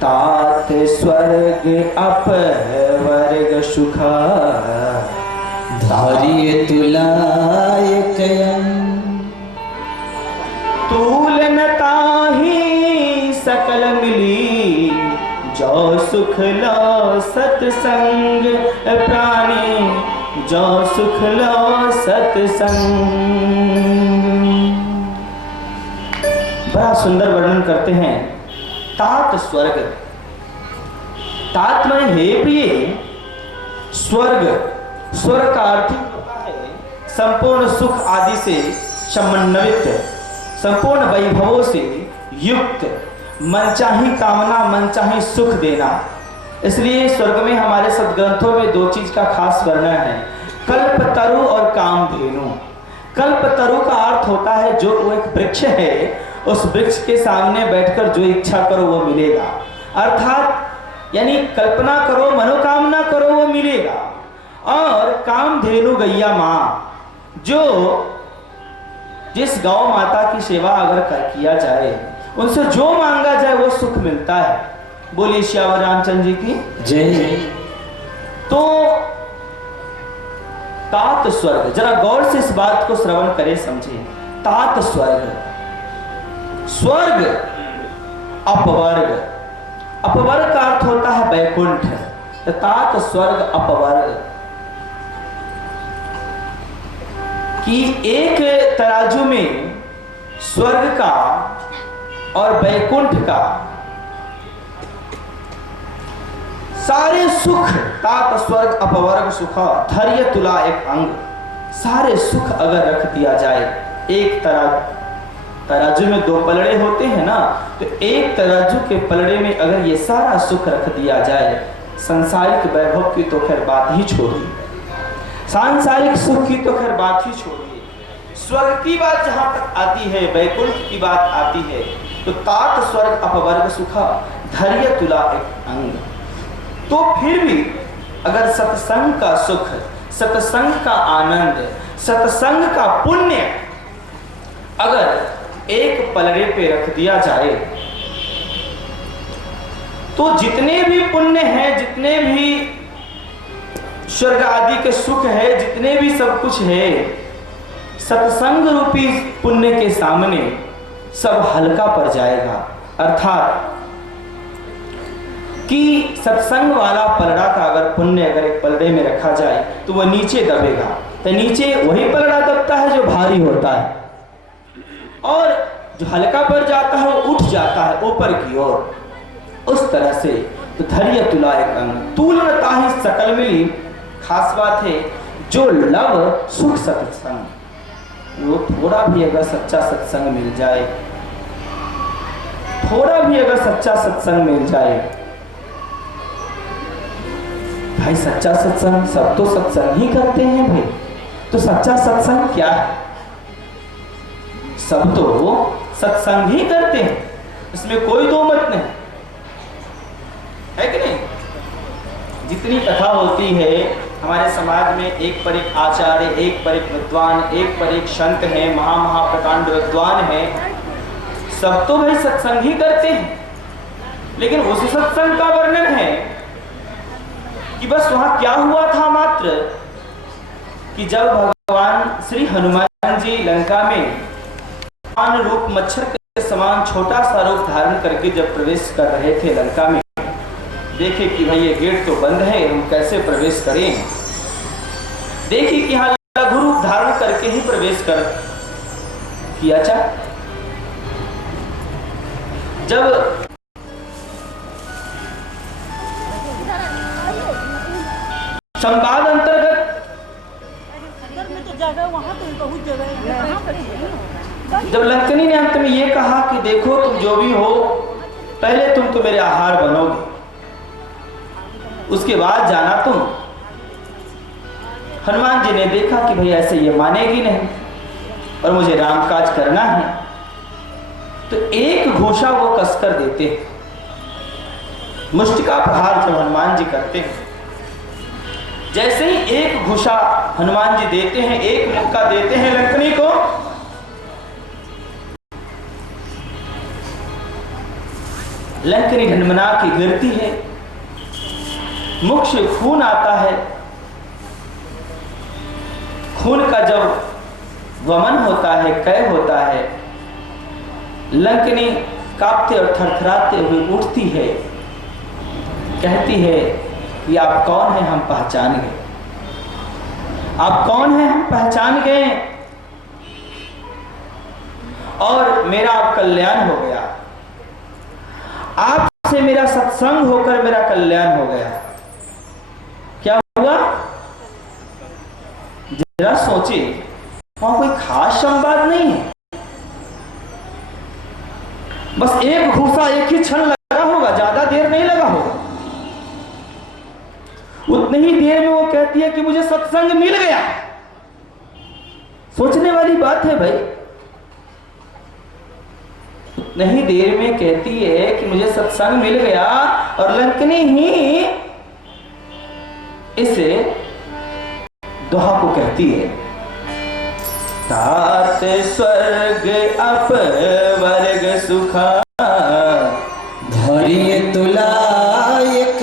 तात स्वर्ग अपवर्ग सुखा धारिय तुलाय कयम तूल न ताहि सकल मिली सुख लो सत्संग प्राणी, जो सुख लो सत्संग। बड़ा सुंदर वर्णन करते हैं तात स्वर्ग। तात में हे प्रिय, स्वर्ग, स्वर्ग का अर्थ होता है संपूर्ण सुख आदि से समन्वित, संपूर्ण वैभवों से युक्त, मनचाही कामना मनचाही सुख देना। इसलिए स्वर्ग में हमारे सदग्रंथों में दो चीज का खास वर्णन है, कल्पतरु और कामधेनु। कल्पतरु का अर्थ होता है जो वो एक वृक्ष है, उस वृक्ष के सामने बैठकर जो इच्छा करो वो मिलेगा, अर्थात यानी कल्पना करो, मनोकामना करो वो मिलेगा। और कामधेनु गैया माँ, जो जिस गौ माता की सेवा अगर किया जाए, उनसे जो मांगा जाए वो सुख मिलता है। बोलिए श्यावर रामचंद्र जी की जय। तो तात स्वर्ग, जरा गौर से इस बात को श्रवण करें, समझे। तात स्वर्ग, स्वर्ग अपवर्ग, अपवर्ग का अर्थ होता है वैकुंठ। तात स्वर्ग अपवर्ग कि एक तराजू में स्वर्ग का और वैकुंठ का सारे सुख, तात स्वर्ग अपवर्ग सुख धैर्य तुला एक अंग, सारे सुख अगर रख दिया जाए, एक तराजू में दो पलड़े होते हैं ना, तो एक तराजू के पलड़े में अगर ये सारा सुख रख दिया जाए, संसारिक वैभव की तो खैर बात ही छोड़िए, सांसारिक सुख की तो खैर बात ही छोड़िए, स्वर्ग की बात जहां तक आती है, वैकुंठ की बात आती है, तो तात स्वर्ग अपवर्ग सुख धैर्य तुला एक अंग। तो फिर भी अगर सत्संग का सुख, सत्संग का आनंद, सत्संग का पुण्य अगर एक पलड़े पे रख दिया जाए, तो जितने भी पुण्य हैं, जितने भी स्वर्ग आदि के सुख है, जितने भी सब कुछ है, सत्संग रूपी पुण्य के सामने सब हल्का पड़ जाएगा। अर्थात कि सत्संग वाला पलड़ा का अगर पुण्य अगर एक पलड़े में रखा जाए तो वह नीचे दबेगा, तो नीचे वही पलड़ा दबता है जो भारी होता है, और जो हल्का पड़ जाता है वो उठ जाता है ऊपर की ओर। उस तरह से तो धैर्य तुला एक अंग, तुलनता ही सकल मिली। खास बात है जो लव सुख सत्संग, वो थोड़ा भी अगर सच्चा सत्संग मिल जाए, थोड़ा भी अगर सच्चा सत्संग मिल जाए, भाई सच्चा सत्संग, सब तो सत्संग ही करते हैं भाई, तो सच्चा सत्संग क्या है? सब तो सत्संग ही करते हैं, इसमें कोई दो मत नहीं है कि नहीं। जितनी कथा होती है हमारे समाज में, एक पर एक आचार्य, एक पर एक विद्वान, एक पर एक संत है, महाप्रकांड विद्वान है, सब तो भाई सत्संग ही करते हैं। लेकिन उस सत्संग का वर्णन है कि बस वहां क्या हुआ था मात्र कि जब भगवान श्री हनुमान जी लंका में समान रूप मच्छर के समान छोटा सा रूप धारण करके जब प्रवेश कर रहे थे लंका में, देखे कि भाई ये गेट तो बंद है, हम कैसे प्रवेश करें। देखे कि यहाँ लघु रूप धारण करके ही प्रवेश कर किया था। जब संवाद अंतर्गत जब लंकनी ने अंत में ये कहा कि देखो तुम जो भी हो, पहले तुम तो मेरे आहार बनोगे, उसके बाद जाना तुम। हनुमान जी ने देखा कि भाई ऐसे ये मानेगी नहीं और मुझे राम काज करना है, तो एक घोषा वो कसकर देते हैं। मुष्टिका प्रहार जब हनुमान जी करते हैं, जैसे ही एक घुसा हनुमान जी देते हैं, एक मुक्का देते हैं लंकनी को, लंकनी ढनमना की गिरती है, मुख से खून आता है। खून का जब वमन होता है, क्षय होता है, लंकनी कांपते और थरथराते हुए उठती है, कहती है कि आप कौन हैं, हम पहचान गए। आप कौन हैं, हम पहचान गए और मेरा अब कल्याण हो गया। आपसे मेरा सत्संग होकर मेरा कल्याण हो गया। क्या हुआ? जरा सोचे, वहां कोई खास संवाद नहीं है। बस एक घूसा एक ही क्षण लगा होगा, ज्यादा देर नहीं लगा होगा। उतनी ही देर में वो कहती है कि मुझे सत्संग मिल गया। सोचने वाली बात है भाई। नहीं देर में कहती है कि मुझे सत्संग मिल गया और लंकनी ही इसे दोहा को कहती है, तात स्वर्ग अप वर्ग सुखा धरिय तुलायक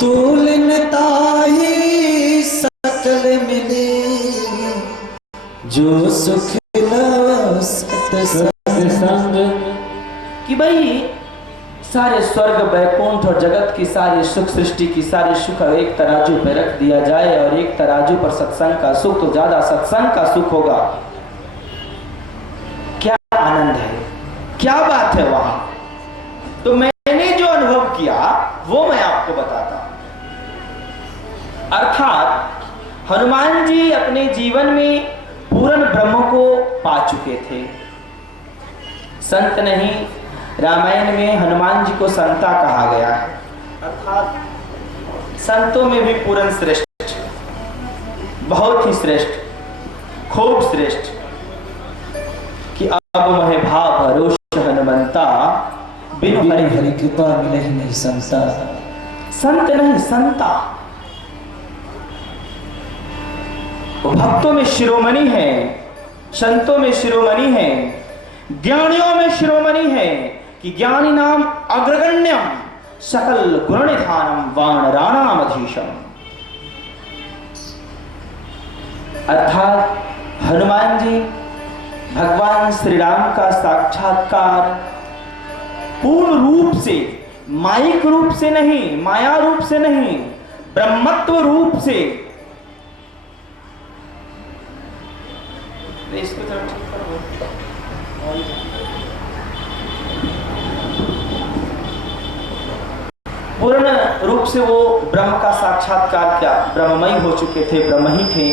तुलन ताहि सकल मिले जो सुख लो सत्संग। कि भाई सारे स्वर्ग वैकुंठ और जगत की सारी सुख, सृष्टि की सारी सुख एक तराजू पर रख दिया जाए और एक तराजू पर सत्संग का सुख, तो ज्यादा सत्संग का सुख होगा। क्या आनंद है, क्या बात है वहां। तो मैंने जो अनुभव किया वो मैं आपको बताता हूं। अर्थात हनुमान जी अपने जीवन में पूर्ण ब्रह्म को पा चुके थे। संत नहीं, रामायण में हनुमान जी को संता कहा गया है। अर्थात संतों में भी पूर्ण श्रेष्ठ, बहुत ही श्रेष्ठ, खूब श्रेष्ठ। कि अब महे भाव भरोष हनुमंता बिनु बिन हरि हरि कृपा मिलहि नहीं संता। संत नहीं, संता। वो भक्तों में शिरोमणि है, संतों में शिरोमणि है, ज्ञानियों में शिरोमणि है। कि ज्ञानी नाम अग्रगण्यम सकल गुणनिधानम वानराणाम अधीशम। अर्थात हनुमान जी भगवान श्री राम का साक्षात्कार पूर्ण रूप से, माइक रूप से नहीं, माया रूप से नहीं, ब्रह्मत्व रूप से। इसको थोड़ा ठीक करो। पूर्ण रूप से वो ब्रह्म का साक्षात्कार किया, ब्रह्ममय हो चुके थे, ब्रह्म ही थे।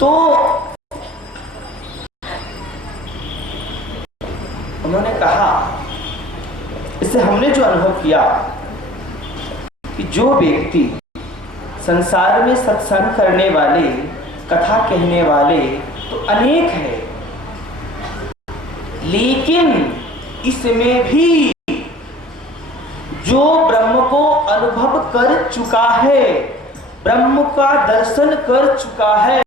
तो उन्होंने कहा, इससे हमने जो अनुभव किया कि जो व्यक्ति संसार में सत्संग करने वाले, कथा कहने वाले तो अनेक है, लेकिन इसमें भी जो ब्रह्म को अनुभव कर चुका है, ब्रह्म का दर्शन कर चुका है,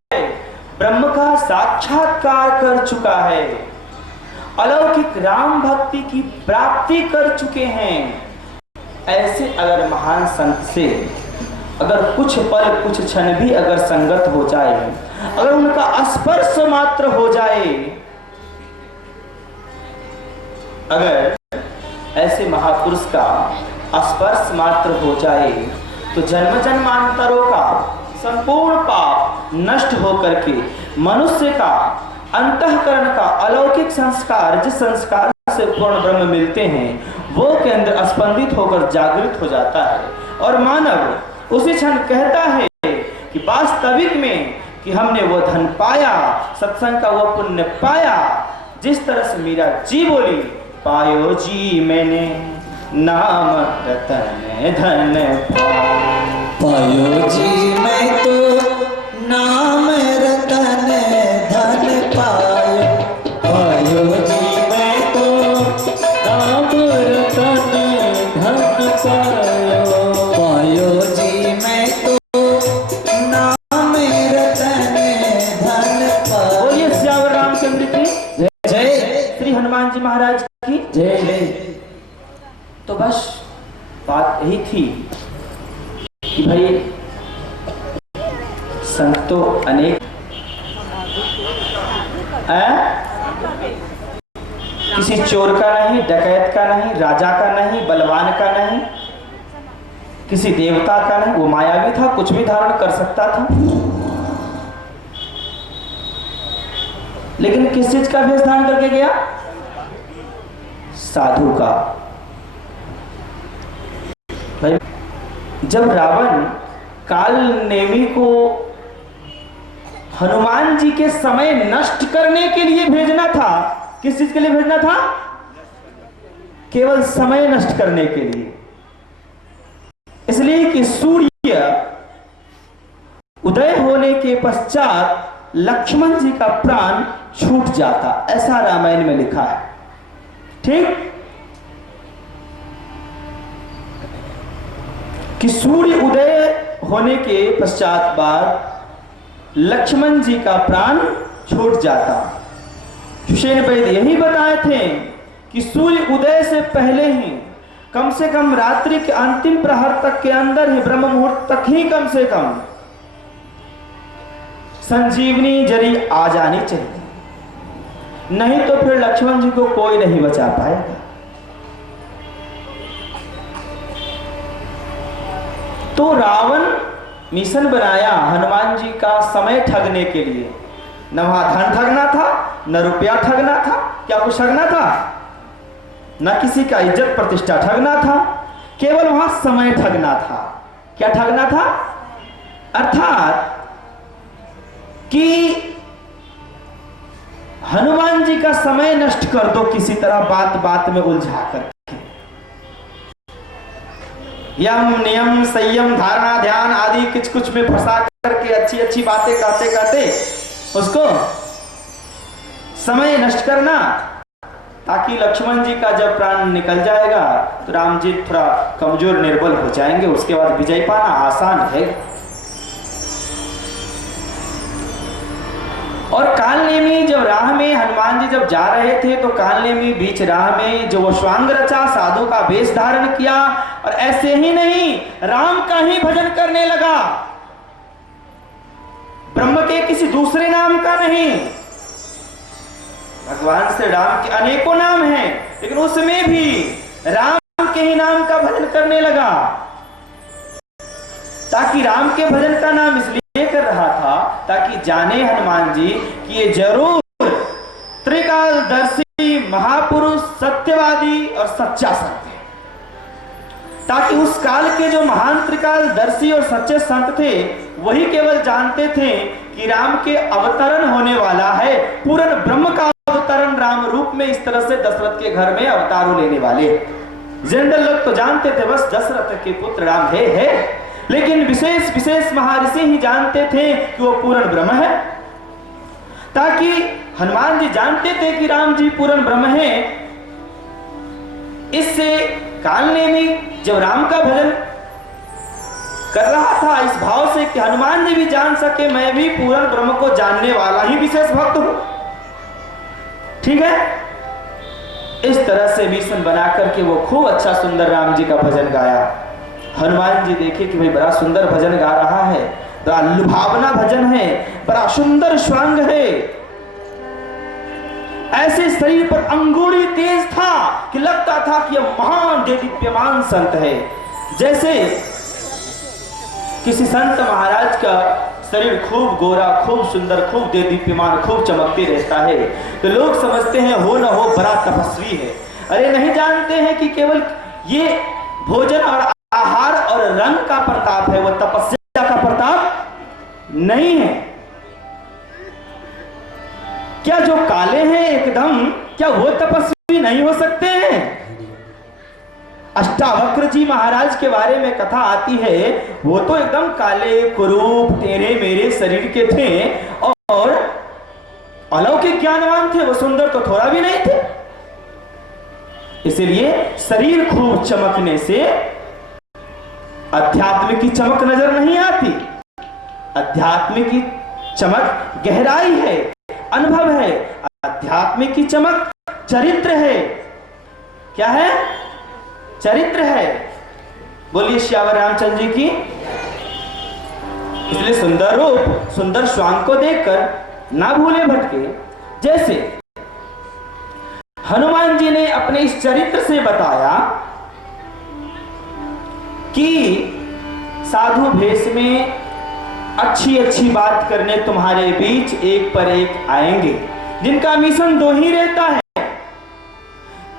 ब्रह्म का साक्षात्कार कर चुका है, अलौकिक राम भक्ति की प्राप्ति कर चुके हैं, ऐसे अगर महान संत से अगर कुछ पल, कुछ क्षण भी अगर संगत हो जाए, अगर उनका स्पर्श मात्र हो जाए, अगर ऐसे महापुरुष का स्पर्श मात्र हो जाए, तो जन्म जन्मांतरों का संपूर्ण पाप नष्ट होकर के मनुष्य का अंतःकरण का अलौकिक संस्कार, जिस संस्कार से पूर्ण ब्रह्म मिलते हैं, वो के अंदर स्पंदित होकर जागृत हो जाता है। और मानव उसी क्षण कहता है कि वास्तविक में कि हमने वो धन पाया, सत्संग का वो पुण्य पाया, जिस तरह से मीरा जी बोली, पायो जी मैंने नाम रतन धन पायो जी मैं तो नाम रतन धन पायो। पायो जी मैं तो नाम रतन धन पायो। पायो जी मैं तो नाम रतन धन पायो। बोलिए श्यावर रामचंद्र की जय। श्री हनुमान जी महाराज की जय। तो बस बात यही थी कि भाई संत तो अनेक किसी चोर का नहीं, डकैत का नहीं, राजा का नहीं, बलवान का नहीं, किसी देवता का नहीं। वो मायावी था, कुछ भी धारण कर सकता था। लेकिन किस चीज का वेश धारण करके गया? साधु का। भाई जब रावण काल नेमी को हनुमान जी के समय नष्ट करने के लिए भेजना था, किस चीज के लिए भेजना था? केवल समय नष्ट करने के लिए। इसलिए कि सूर्य उदय होने के पश्चात लक्ष्मण जी का प्राण छूट जाता, ऐसा रामायण में लिखा है। ठीक, कि सूर्य उदय होने के पश्चात बाद लक्ष्मण जी का प्राण छूट जाता। सुषेण वैद यही बताए थे कि सूर्य उदय से पहले ही, कम से कम रात्रि के अंतिम प्रहर तक के अंदर ही, ब्रह्म मुहूर्त तक ही कम से कम संजीवनी जरी आ जानी चाहिए, नहीं तो फिर लक्ष्मण जी को कोई नहीं बचा पाएगा। तो रावण मिशन बनाया हनुमान जी का समय ठगने के लिए। न वहां धन ठगना था, न रुपया ठगना था। क्या कुछ ठगना था? न किसी का इज्जत प्रतिष्ठा ठगना था, केवल वहां समय ठगना था। क्या ठगना था? अर्थात कि हनुमान जी का समय नष्ट कर दो किसी तरह, बात बात में उलझा कर। यम नियम संयम धारणा ध्यान आदि कुछ कुछ में फंसा करके अच्छी अच्छी बातें कहते कहते उसको समय नष्ट करना, ताकि लक्ष्मण जी का जब प्राण निकल जाएगा तो राम जी थोड़ा कमजोर निर्बल हो जाएंगे, उसके बाद विजय पाना आसान है। और कालनेमी जब राह में हनुमान जी जब जा रहे थे तो कालनेमी बीच राह में जो वो स्वांग रचा, साधु का वेश धारण किया, और ऐसे ही नहीं राम का ही भजन करने लगा, ब्रह्म के किसी दूसरे नाम का नहीं। भगवान श्री राम के अनेकों नाम हैं, लेकिन उसमें भी राम के ही नाम का भजन करने लगा, ताकि राम के भजन का नाम इसलिए कर रहा था ताकि जाने हनुमान जी कि ये जरूर त्रिकालदर्शी महापुरुष, सत्यवादी और सच्चा संत है। ताकि उस काल के जो महान त्रिकालदर्शी और सच्चे संत थे वही केवल जानते थे कि राम के अवतरण होने वाला है, पूर्ण ब्रह्म का अवतरण राम रूप में इस तरह से दशरथ के घर में अवतार लेने वाले। जनरल लोग तो जानते थे बस दशरथ के पुत्र राम है, लेकिन विशेष विशेष महर्षि ही जानते थे कि वो पूर्ण ब्रह्म है। ताकि हनुमान जी जानते थे कि राम जी पूर्ण ब्रह्म है, इससे कालनेमी जब राम का भजन कर रहा था इस भाव से कि हनुमान जी भी जान सके मैं भी पूर्ण ब्रह्म को जानने वाला ही विशेष भक्त हूं। ठीक है, इस तरह से मिशन बना करके वो खूब अच्छा सुंदर राम जी का भजन गाया। हनुमान जी देखे कि भाई बड़ा सुंदर भजन गा रहा है, बड़ा लुभावना भजन है, बड़ा सुंदर स्वांग है, ऐसे शरीर पर अंगूरी तेज था कि लगता था कि यह महान देदीप्यमान संत है। जैसे किसी संत महाराज का शरीर खूब गोरा, खूब सुंदर, खूब देदीप्यमान, खूब चमकते रहता है तो लोग समझते हैं हो न हो बड़ा तपस्वी है। अरे नहीं जानते हैं कि केवल ये भोजन और आहार और रंग का प्रताप है, वो तपस्या का प्रताप नहीं है। क्या जो काले हैं एकदम, क्या वो तपस्वी नहीं हो सकते हैं? अष्टावक्र जी महाराज के बारे में कथा आती है, वो तो एकदम काले कुरूप तेरे मेरे शरीर के थे और अलौकिक ज्ञानवान थे, वो सुंदर तो थोड़ा भी नहीं थे। इसलिए शरीर खूब चमकने से अध्यात्म की चमक नजर नहीं आती। अध्यात्म की चमक गहराई है, अनुभव है। अध्यात्म की चमक चरित्र है। क्या है? चरित्र है। बोलिए श्यावर रामचंद्र जी की। इसलिए सुंदर रूप, सुंदर स्वांग को देखकर ना भूले भटके। जैसे हनुमान जी ने अपने इस चरित्र से बताया कि साधु भेष में अच्छी अच्छी बात करने तुम्हारे बीच एक पर एक आएंगे, जिनका मिशन दो ही रहता है,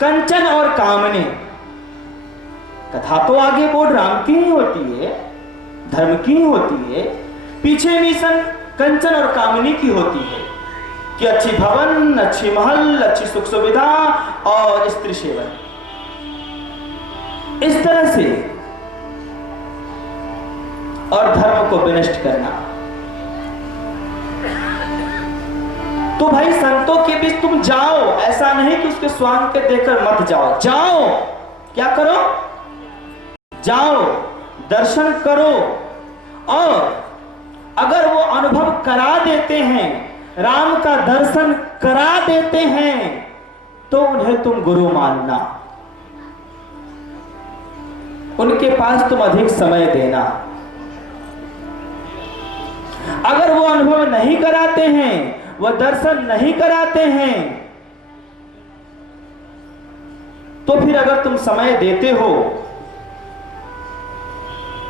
कंचन और कामने। कथा तो आगे बोल राम की ही होती है, धर्म की ही होती है, पीछे मिशन कंचन और कामनी की होती है कि अच्छी भवन, अच्छी महल, अच्छी सुख सुविधा और स्त्री सेवन। इस तरह से और धर्म को विनष्ट करना। तो भाई संतों के बीच तुम जाओ, ऐसा नहीं कि उसके स्वांग के देकर मत जाओ, जाओ, क्या करो, जाओ, दर्शन करो, और अगर वो अनुभव करा देते हैं, राम का दर्शन करा देते हैं, तो उन्हें तुम गुरु मानना, उनके पास तुम अधिक समय देना। अगर वो अनुभव नहीं कराते हैं, वो दर्शन नहीं कराते हैं, तो फिर अगर तुम समय देते हो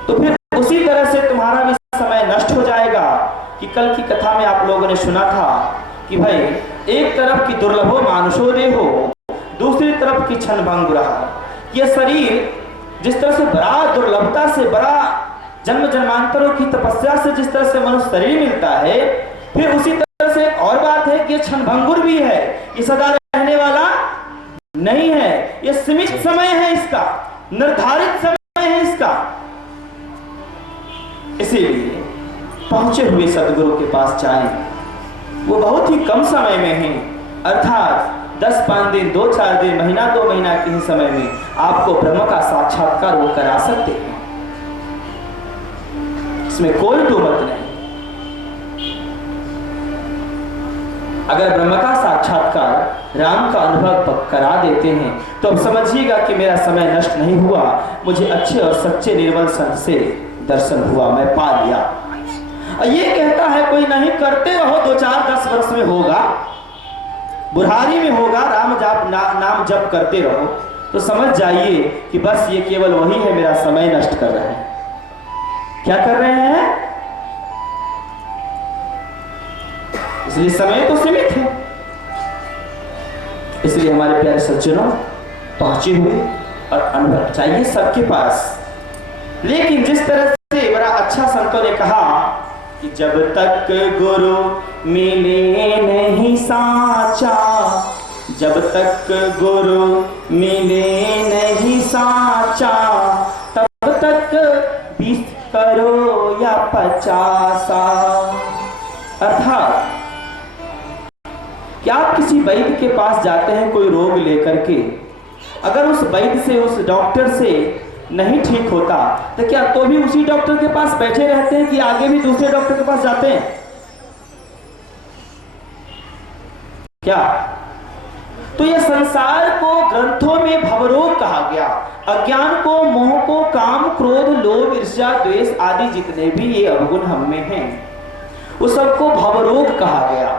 तो फिर उसी तरह से तुम्हारा भी समय नष्ट हो जाएगा। कि कल की कथा में आप लोगों ने सुना था कि भाई एक तरफ की दुर्लभो मानुषो देहो, दूसरी तरफ की क्षणभंगुर। यह शरीर जिस तरह से बड़ा दुर्लभता से, बड़ा जन्म जन्मांतरों की तपस्या से जिस तरह से मनुष्य शरीर मिलता है, फिर उसी तरह से एक और बात है कि क्षणभंगुर भी है, ये सदा रहने वाला नहीं है, ये सीमित समय है, इसका निर्धारित समय है इसका। इसीलिए पहुंचे हुए सदगुरु के पास जाएं, वो बहुत ही कम समय में है, अर्थात 10-5 दिन, 2-4 दिन, महीना 2 महीना के ही समय में आपको ब्रह्म का साक्षात्कार वो करा सकते हैं, इसमें कोई दो मत नहीं। अगर ब्रह्म का साक्षात्कार, राम का अनुभव करा देते हैं, तो अब समझिएगा कि मेरा समय नष्ट नहीं हुआ, मुझे अच्छे और सच्चे निर्मल संत से दर्शन हुआ, मैं पा लिया। और ये कहता है कोई नहीं, करते रहो, 2-4-10 वर्ष में होगा, बुढ़ारी में होगा, राम जाप नाम जप करते रहो, तो समझ जाइए कि बस ये केवल वही है, मेरा समय नष्ट कर रहे हैं। क्या कर रहे हैं? इसलिए समय तो सीमित है। इसलिए हमारे प्यारे सज्जनों, पहुंचे हुए और अनुभव चाहिए सबके पास। लेकिन जिस तरह से बड़ा अच्छा संतों ने कहा कि जब तक गुरु मिले नहीं साचा, जब तक गुरु मिले नहीं साचा, तब तक 20 करो या 50। अर्थात क्या आप किसी वैद्य के पास जाते हैं कोई रोग लेकर के, अगर उस वैद्य से, उस डॉक्टर से नहीं ठीक होता, तो क्या तो भी उसी डॉक्टर के पास बैठे रहते हैं कि आगे भी दूसरे डॉक्टर के पास जाते हैं? क्या? तो यह संसार को ग्रंथों में भवरोग कहा गया। अज्ञान को, मोह को, काम, क्रोध, लोभ, ईर्ष्या, द्वेष आदि जितने भी ये अवगुण हम में हैं, उस सबको भवरोग कहा गया।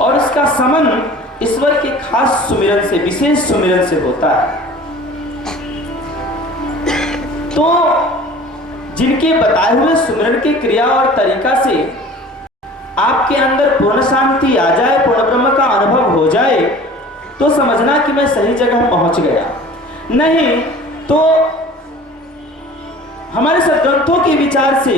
और इसका संबंध ईश्वर के खास सुमिरन से, विशेष सुमिरन से होता है। तो जिनके बताए हुए सुमिरन की क्रिया और तरीका से आपके अंदर पूर्ण शांति आ जाए, पूर्ण ब्रह्म का अनुभव हो जाए, तो समझना कि मैं सही जगह पहुंच गया। नहीं तो हमारे सदग्रंथों के विचार से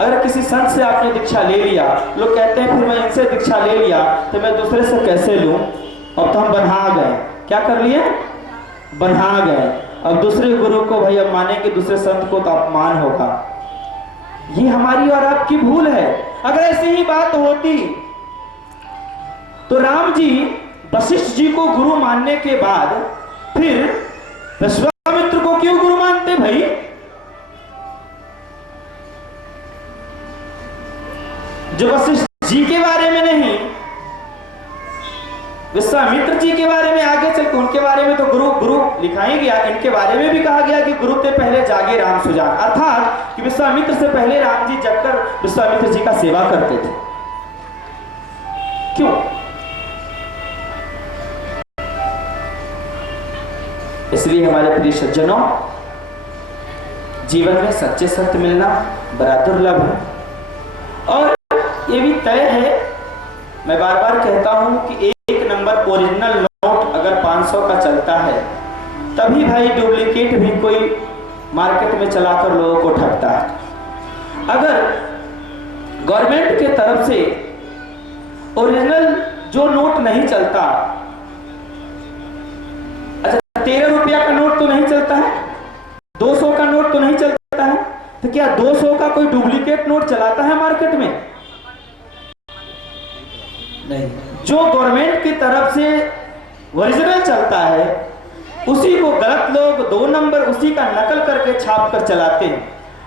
अगर किसी संत से आपने दीक्षा ले लिया, लोग कहते हैं फिर मैं इनसे दीक्षा ले लिया तो मैं दूसरे से कैसे लूं, अब तो हम बन्हा गए। क्या कर लिए? बन्हा गए। अब दूसरे गुरु को भाई अब मानेंगे, दूसरे संत को तो अपमान होगा। ये हमारी और आपकी भूल है। अगर ऐसी ही बात होती तो राम जी वशिष्ठ जी को गुरु मानने के बाद फिर विश्वामित्र को क्यों गुरु मानते भाई? जो वशिष्ठ जी के बारे में नहीं, विश्वामित्र जी के बारे में आगे चल के उनके बारे में तो गुरु लिखा ही गया। इनके बारे में भी कहा गया कि गुरु के पहले जागे राम सुजान, अर्थात कि विश्वामित्र से पहले राम जी जगकर विश्वामित्र जी का सेवा करते थे। क्यों? इसलिए हमारे प्रिय सज्जनों, जीवन में सच्चे संत मिलना बड़ा दुर्लभ है। और ये भी तय है, मैं बार बार कहता हूं कि एक नंबर ओरिजिनल नोट अगर 500 का चलता है, तभी भाई डुप्लीकेट भी कोई मार्केट में चलाकर लोगों को ठगता है। अगर गवर्नमेंट के तरफ से ओरिजिनल जो नोट नहीं चलता, अच्छा 13 रुपया का नोट तो नहीं चलता है, 200 का नोट तो नहीं चलता है, तो क्या 200 का कोई डुप्लीकेट नोट चलाता है मार्केट में? नहीं। जो गवर्नमेंट की तरफ से ओरिजिनल चलता है, उसी को गलत लोग 2 नंबर उसी का नकल करके छाप कर चलाते हैं,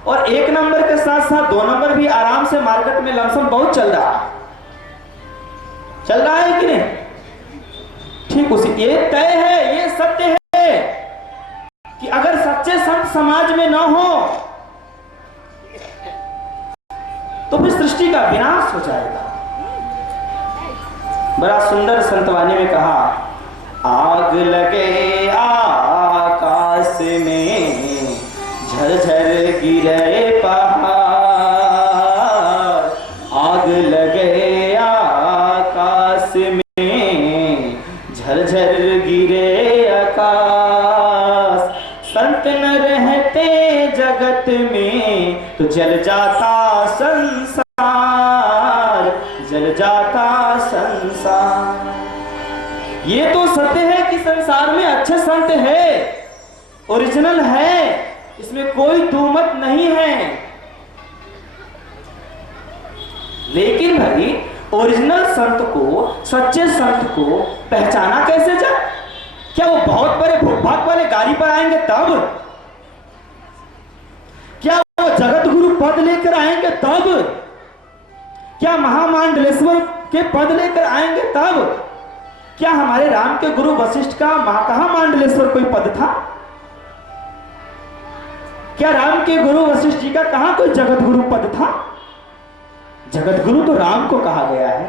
और 1 नंबर के साथ साथ 2 नंबर भी आराम से मार्केट में लमसम बहुत चल रहा है कि नहीं? ठीक उसी, ये तय है, ये सत्य है कि अगर सच्चे संत समाज में न हो तो फिर सृष्टि का विनाश हो जाएगा। बड़ा सुंदर संतवाणी में कहा, आग लगे आकाश में, झरझर गिरे पहाड़, आग लगे आकाश में, झरझर गिरे आकाश, संत न रहते जगत में तो जल जाता संसार, जल जाता संसार। ये तो सत्य है कि संसार में अच्छे संत है, ओरिजिनल है, इसमें कोई दुमत नहीं है। लेकिन भाई ओरिजिनल संत को, सच्चे संत को पहचाना कैसे जाए? क्या वो बहुत बड़े भूभाग वाले गाड़ी पर आएंगे तब? क्या वो जगत गुरु पद लेकर आएंगे तब? क्या महामांडलेश्वर के पद लेकर आएंगे तब? क्या हमारे राम के गुरु वशिष्ठ का कहां मांडलेश्वर कोई पद था? क्या राम के गुरु वशिष्ठ जी का कहां कोई जगत गुरु पद था? जगत गुरु तो राम को कहा गया है,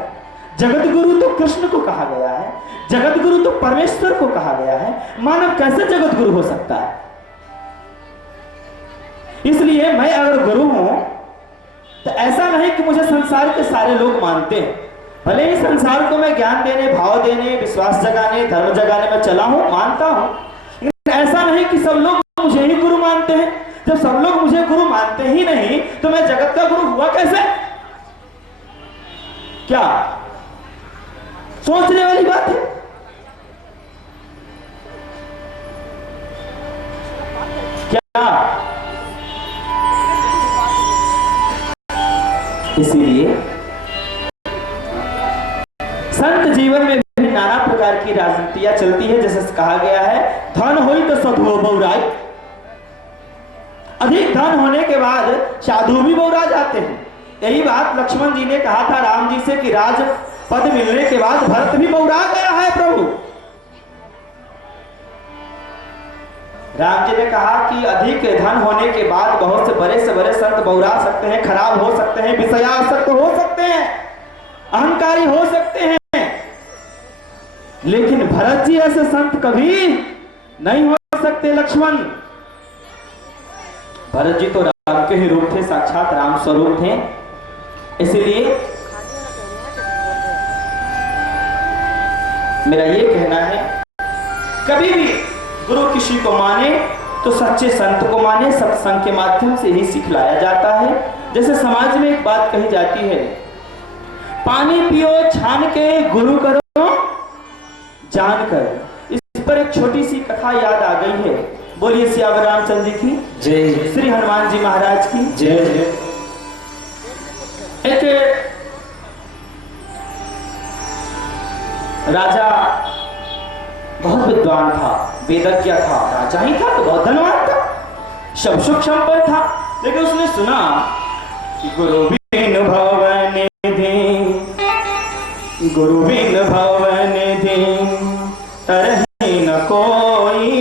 जगत गुरु तो कृष्ण को कहा गया है, जगत गुरु तो परमेश्वर को कहा गया है। मानव कैसे जगत गुरु हो सकता है? इसलिए मैं अगर गुरु हूं तो ऐसा नहीं कि मुझे संसार के सारे लोग मानते हैं। भले ही संसार को मैं ज्ञान देने, भाव देने, विश्वास जगाने, धर्म जगाने में चला हूं, मानता हूं, लेकिन ऐसा नहीं कि सब लोग मुझे ही गुरु मानते हैं। जब सब लोग मुझे गुरु मानते ही नहीं तो मैं जगत का गुरु हुआ कैसे? क्या सोचने वाली बात है? क्या? इसीलिए संत जीवन में भी नाना प्रकार की राजनीतियां चलती है। जैसे कहा गया है, धन होई तो साधु बौराई। अधिक धन होने के बाद साधु भी बौरा जाते हैं। यही बात लक्ष्मण जी ने कहा था राम जी से कि राज पद मिलने के बाद भरत भी बौरा गया है प्रभु। राम जी ने कहा कि अधिक धन होने के बाद बहुत से बड़े संत बौरा सकते हैं, खराब हो सकते हैं, विषयासक्त हो सकते हैं, अहंकारी हो सकते हैं, लेकिन भरत जी ऐसे संत कभी नहीं हो सकते। लक्ष्मण, भरत जी तो राम के ही रूप थे, साक्षात राम स्वरूप थे। इसलिए मेरा ये कहना है, कभी भी गुरु किसी को माने तो सच्चे संत को माने। सत्संग के माध्यम से ही सिखलाया जाता है। जैसे समाज में एक बात कही जाती है, पानी पियो छान के, गुरु करो जान कर। इस पर एक छोटी सी कथा याद आ गई है। बोलिए सियावर रामचंद्र जी की जय, श्री हनुमान जी महाराज की जय जय। एक राजा बहुत विद्वान था, वेदज्ञ था, राजा ही था तो बहुत धनवान था, सब सुख संपन्न था। लेकिन उसने सुना कि गुरु बिन भवन निधि, गुरु बिन भवन निधि तरहि न कोई,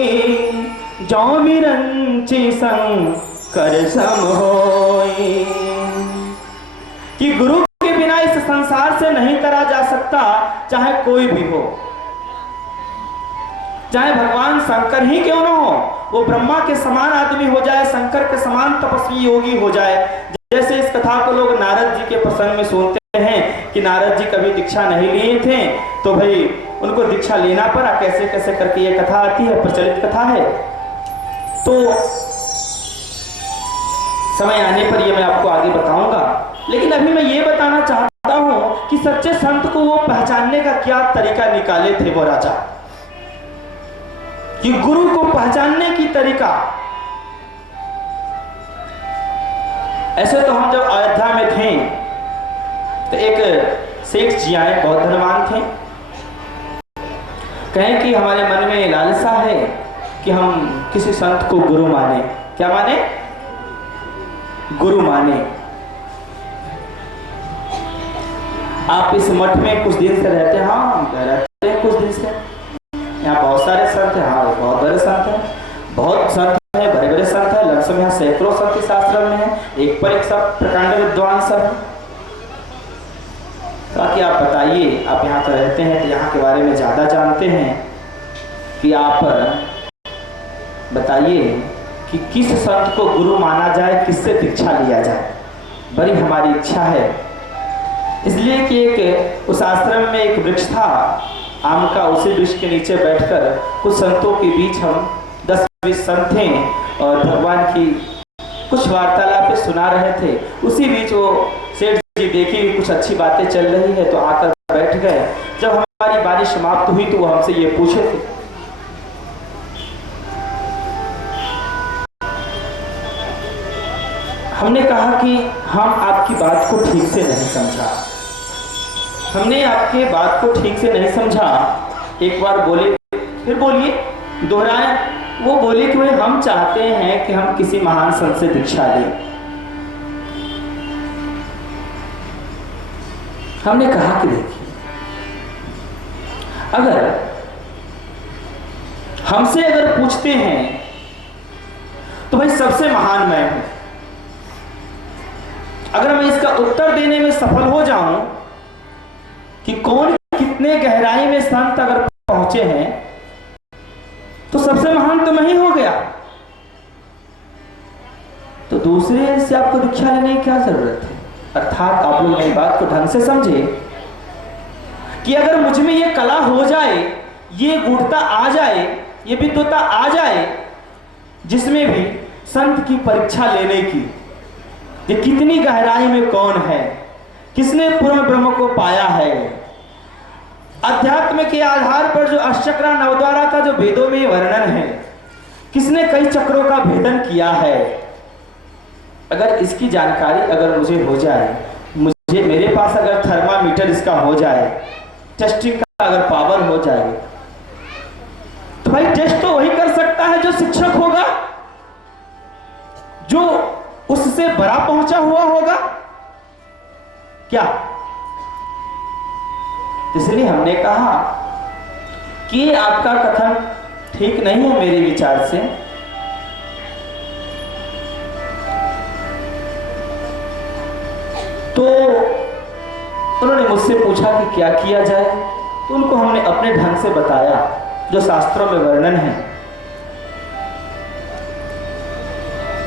जो विरंचि संग कर सम होई। कि गुरु के बिना इस संसार से नहीं करा जा सकता, चाहे कोई भी हो। चाहे भगवान शंकर ही क्यों ना हो, वो ब्रह्मा के समान आदमी हो जाए, शंकर के समान तपस्वी योगी हो जाए। जैसे इस कथा को लोग नारद जी के प्रसंग में सुनते हैं कि नारद जी कभी दीक्षा नहीं लिए थे, तो भाई उनको दीक्षा लेना पड़ा, कैसे कैसे करके ये कथा आती है, प्रचलित कथा है। तो समय आने पर ये मैं आपको आगे बताऊंगा, लेकिन अभी मैं ये बताना चाहता हूं कि सच्चे संत को वो पहचानने का क्या तरीका निकाले थे वो राजा, कि गुरु को पहचानने की तरीका। ऐसे तो हम जब अयोध्या में थे तो एक सेठ जी आए, बहुत धनवान थे, कहें कि हमारे मन में लालसा है कि हम किसी संत को गुरु माने। क्या माने? गुरु माने। आप इस मठ में कुछ दिन से रहते हैं? हाँ, हम रहते हैं कुछ दिन से। यहाँ बहुत सारे संत हैं। हाँ, बहुत बड़े संत हैं, बहुत संत हैं, बड़े बड़े संत हैं। लक्ष्य में यहाँ सैकड़ों संत इस आश्रम में है, एक पर एक सब प्रकांड विद्वान सब है। ताकि आप बताइए, आप यहाँ पर रहते हैं तो यहाँ के बारे में ज्यादा जानते हैं, कि आप बताइए कि किस संत को गुरु माना जाए, किससे दीक्षा लिया जाए। बड़ी हमारी इच्छा है, इसलिए कि एक उस आश्रम में एक वृक्ष था आम का, उसी वृक्ष के नीचे बैठकर कुछ संतों के बीच हम 10-20 संत थे और भगवान की कुछ वार्तालाप सुना रहे थे। उसी बीच वो सेठ जी देखी कुछ अच्छी बातें चल रही है तो आकर बैठ गए। जब हमारी बारी समाप्त हुई तो वो हमसे ये पूछे थे, हमने कहा कि हम आपकी बात को ठीक से नहीं समझा, हमने आपके बात को ठीक से नहीं समझा। एक बार बोले, फिर बोलिए, दोहराए। वो बोले कि भाई हम चाहते हैं कि हम किसी महान संत से दीक्षा लें। हमने कहा कि देखिए, अगर हमसे अगर पूछते हैं तो भाई सबसे महान मैं हूं। अगर मैं इसका उत्तर देने में सफल हो जाऊं कि कौन कितने गहराई में संत अगर पहुंचे हैं तो सबसे महान तो मैं ही हो गया। तो दूसरे से आपको दीक्षा लेने की क्या जरूरत है? अर्थात आप लोग मेरी बात को ढंग से समझे कि अगर मुझ में ये कला हो जाए, ये गूढ़ता आ जाए, ये विद्वता आ जाए, जिसमें भी संत की परीक्षा लेने की, ये कितनी गहराई में कौन है, किसने पूर्ण ब्रह्म को पाया है, अध्यात्म के आधार पर जो अष्टचक्र नवद्वारा का जो वेदों में वर्णन है, किसने कई चक्रों का भेदन किया है, अगर इसकी जानकारी अगर मुझे हो जाए, मुझे मेरे पास अगर थर्मामीटर इसका हो जाए, टेस्टिंग का अगर पावर हो जाए, तो भाई टेस्ट तो वही कर सकता है जो शिक्षक होगा, जो उससे बड़ा पहुंचा हुआ होगा। क्या? इसलिए हमने कहा कि आपका कथन ठीक नहीं है मेरे विचार से। तो उन्होंने मुझसे पूछा कि क्या किया जाए, तो उनको हमने अपने ढंग से बताया जो शास्त्रों में वर्णन है।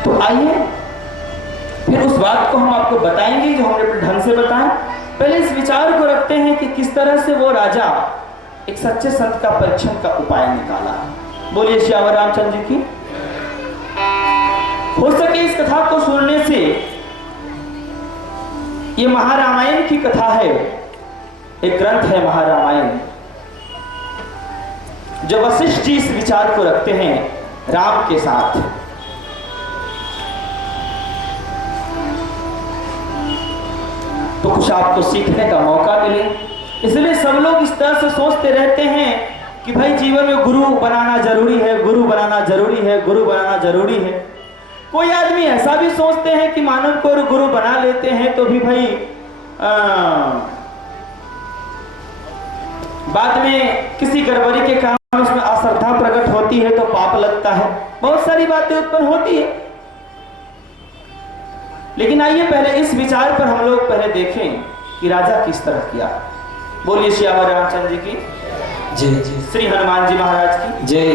तो आइए फिर उस बात को हम आपको बताएंगे जो हमने अपने ढंग से बताया। पहले इस विचार को रखते हैं कि किस तरह से वो राजा एक सच्चे संत का परीक्षण का उपाय निकाला। बोलिए श्यावर रामचंद्र जी की। हो सके इस कथा को सुनने से, ये महारामायण की कथा है, एक ग्रंथ है महारामायण, जो वशिष्ठ जी इस विचार को रखते हैं राम के साथ। तो कुछ आपको सीखने का मौका मिले, इसलिए सब लोग इस तरह से सोचते रहते हैं कि भाई जीवन में गुरु बनाना जरूरी है, गुरु बनाना जरूरी है, गुरु बनाना जरूरी है। कोई आदमी ऐसा भी सोचते हैं कि मानव को गुरु बना लेते हैं तो भी भाई बाद में किसी गड़बड़ी के कारण उसमें अश्रद्धा प्रकट होती है तो पाप लगता है, बहुत सारी बातें उत्पन्न होती है। लेकिन आइए पहले इस विचार पर हम लोग पहले देखें कि राजा किस तरह किया। बोलिए श्यावर रामचंद्र जी की जय श्री हनुमान जी महाराज की। जय।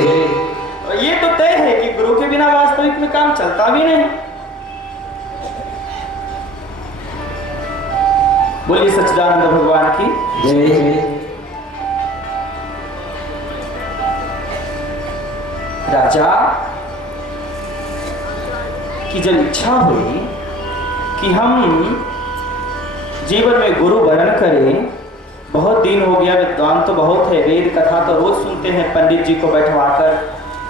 और ये तो तय है कि गुरु के बिना वास्तविक में काम चलता भी नहीं। बोलिए सच्चिदानंद भगवान की जय। राजा की जब इच्छा हुई कि हम जीवन में गुरु वरण करें, बहुत दिन हो गया, विद्वान तो बहुत है, वेद कथा तो रोज सुनते हैं, पंडित जी को बैठवाकर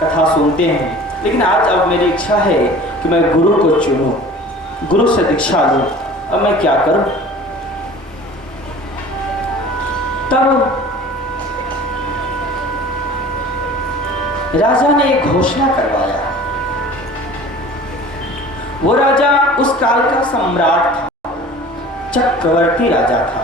कथा सुनते हैं, लेकिन आज अब मेरी इच्छा है कि मैं गुरु को चुनूं, गुरु से दीक्षा लूं। अब मैं क्या करूं? तब राजा ने एक घोषणा करवाया। वो राजा उस काल का सम्राट था, चक्रवर्ती राजा था।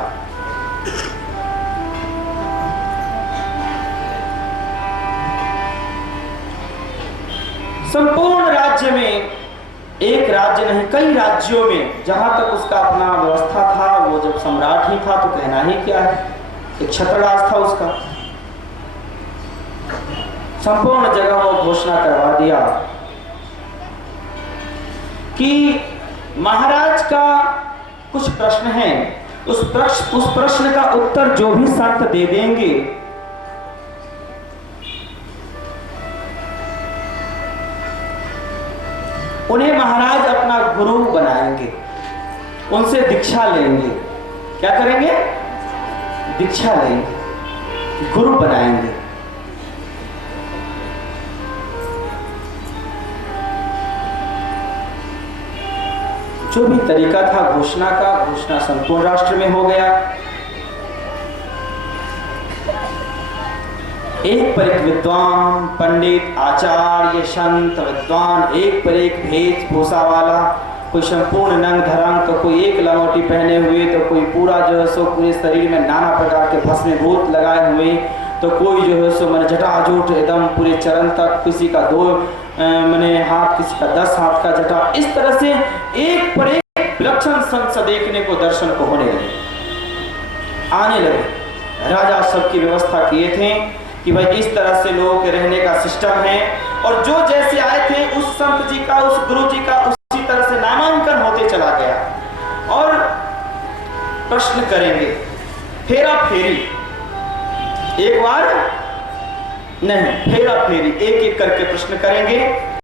संपूर्ण राज्य में, एक राज्य नहीं कई राज्यों में, जहां तक उसका अपना व्यवस्था था, वो जब सम्राट ही था तो कहना ही क्या है, एक छत्रराज था उसका। संपूर्ण जगह वो घोषणा करवा दिया कि महाराज का कुछ प्रश्न हैं, उस प्रश्न का उत्तर जो भी संत दे देंगे उन्हें महाराज अपना गुरु बनाएंगे, उनसे दीक्षा लेंगे। क्या करेंगे? दीक्षा लेंगे, गुरु बनाएंगे। जो भी तरीका था घोषणा का, घोषणा संपूर्ण राष्ट्र में हो गया। एक पर एक विद्वान, पंडित, आचार्य, संत, विद्वान, एक पर एक वेशभूषा वाला, कोई संपूर्ण नंग धरंग, तो कोई एक लंगोटी पहने हुए, तो कोई पूरा जो है सो पूरे शरीर में नाना प्रकार के भस्मीभूत लगाए हुए, तो कोई जो है सो मैंने जटाजूट एकदम पूरे चरण तक, किसी का 2 मैंने हाथ, किसी का 10 हाथ का जटा, इस तरह से एक पर एक विलक्षण संत देखने को, दर्शन को होने लगे, आने लगे। राजा सबकी व्यवस्था किए थे कि भाई इस तरह से लोगों के रहने का सिस्टम है, और जो जैसे आए थे उस संत जी का, उस गुरु जी का उसी तरह से नामांकन होते चला गया। और प्रश्न करेंगे, फेरा फेरी, एक बार नहीं, फेरा फेरी, एक एक करके प्रश्न करेंगे।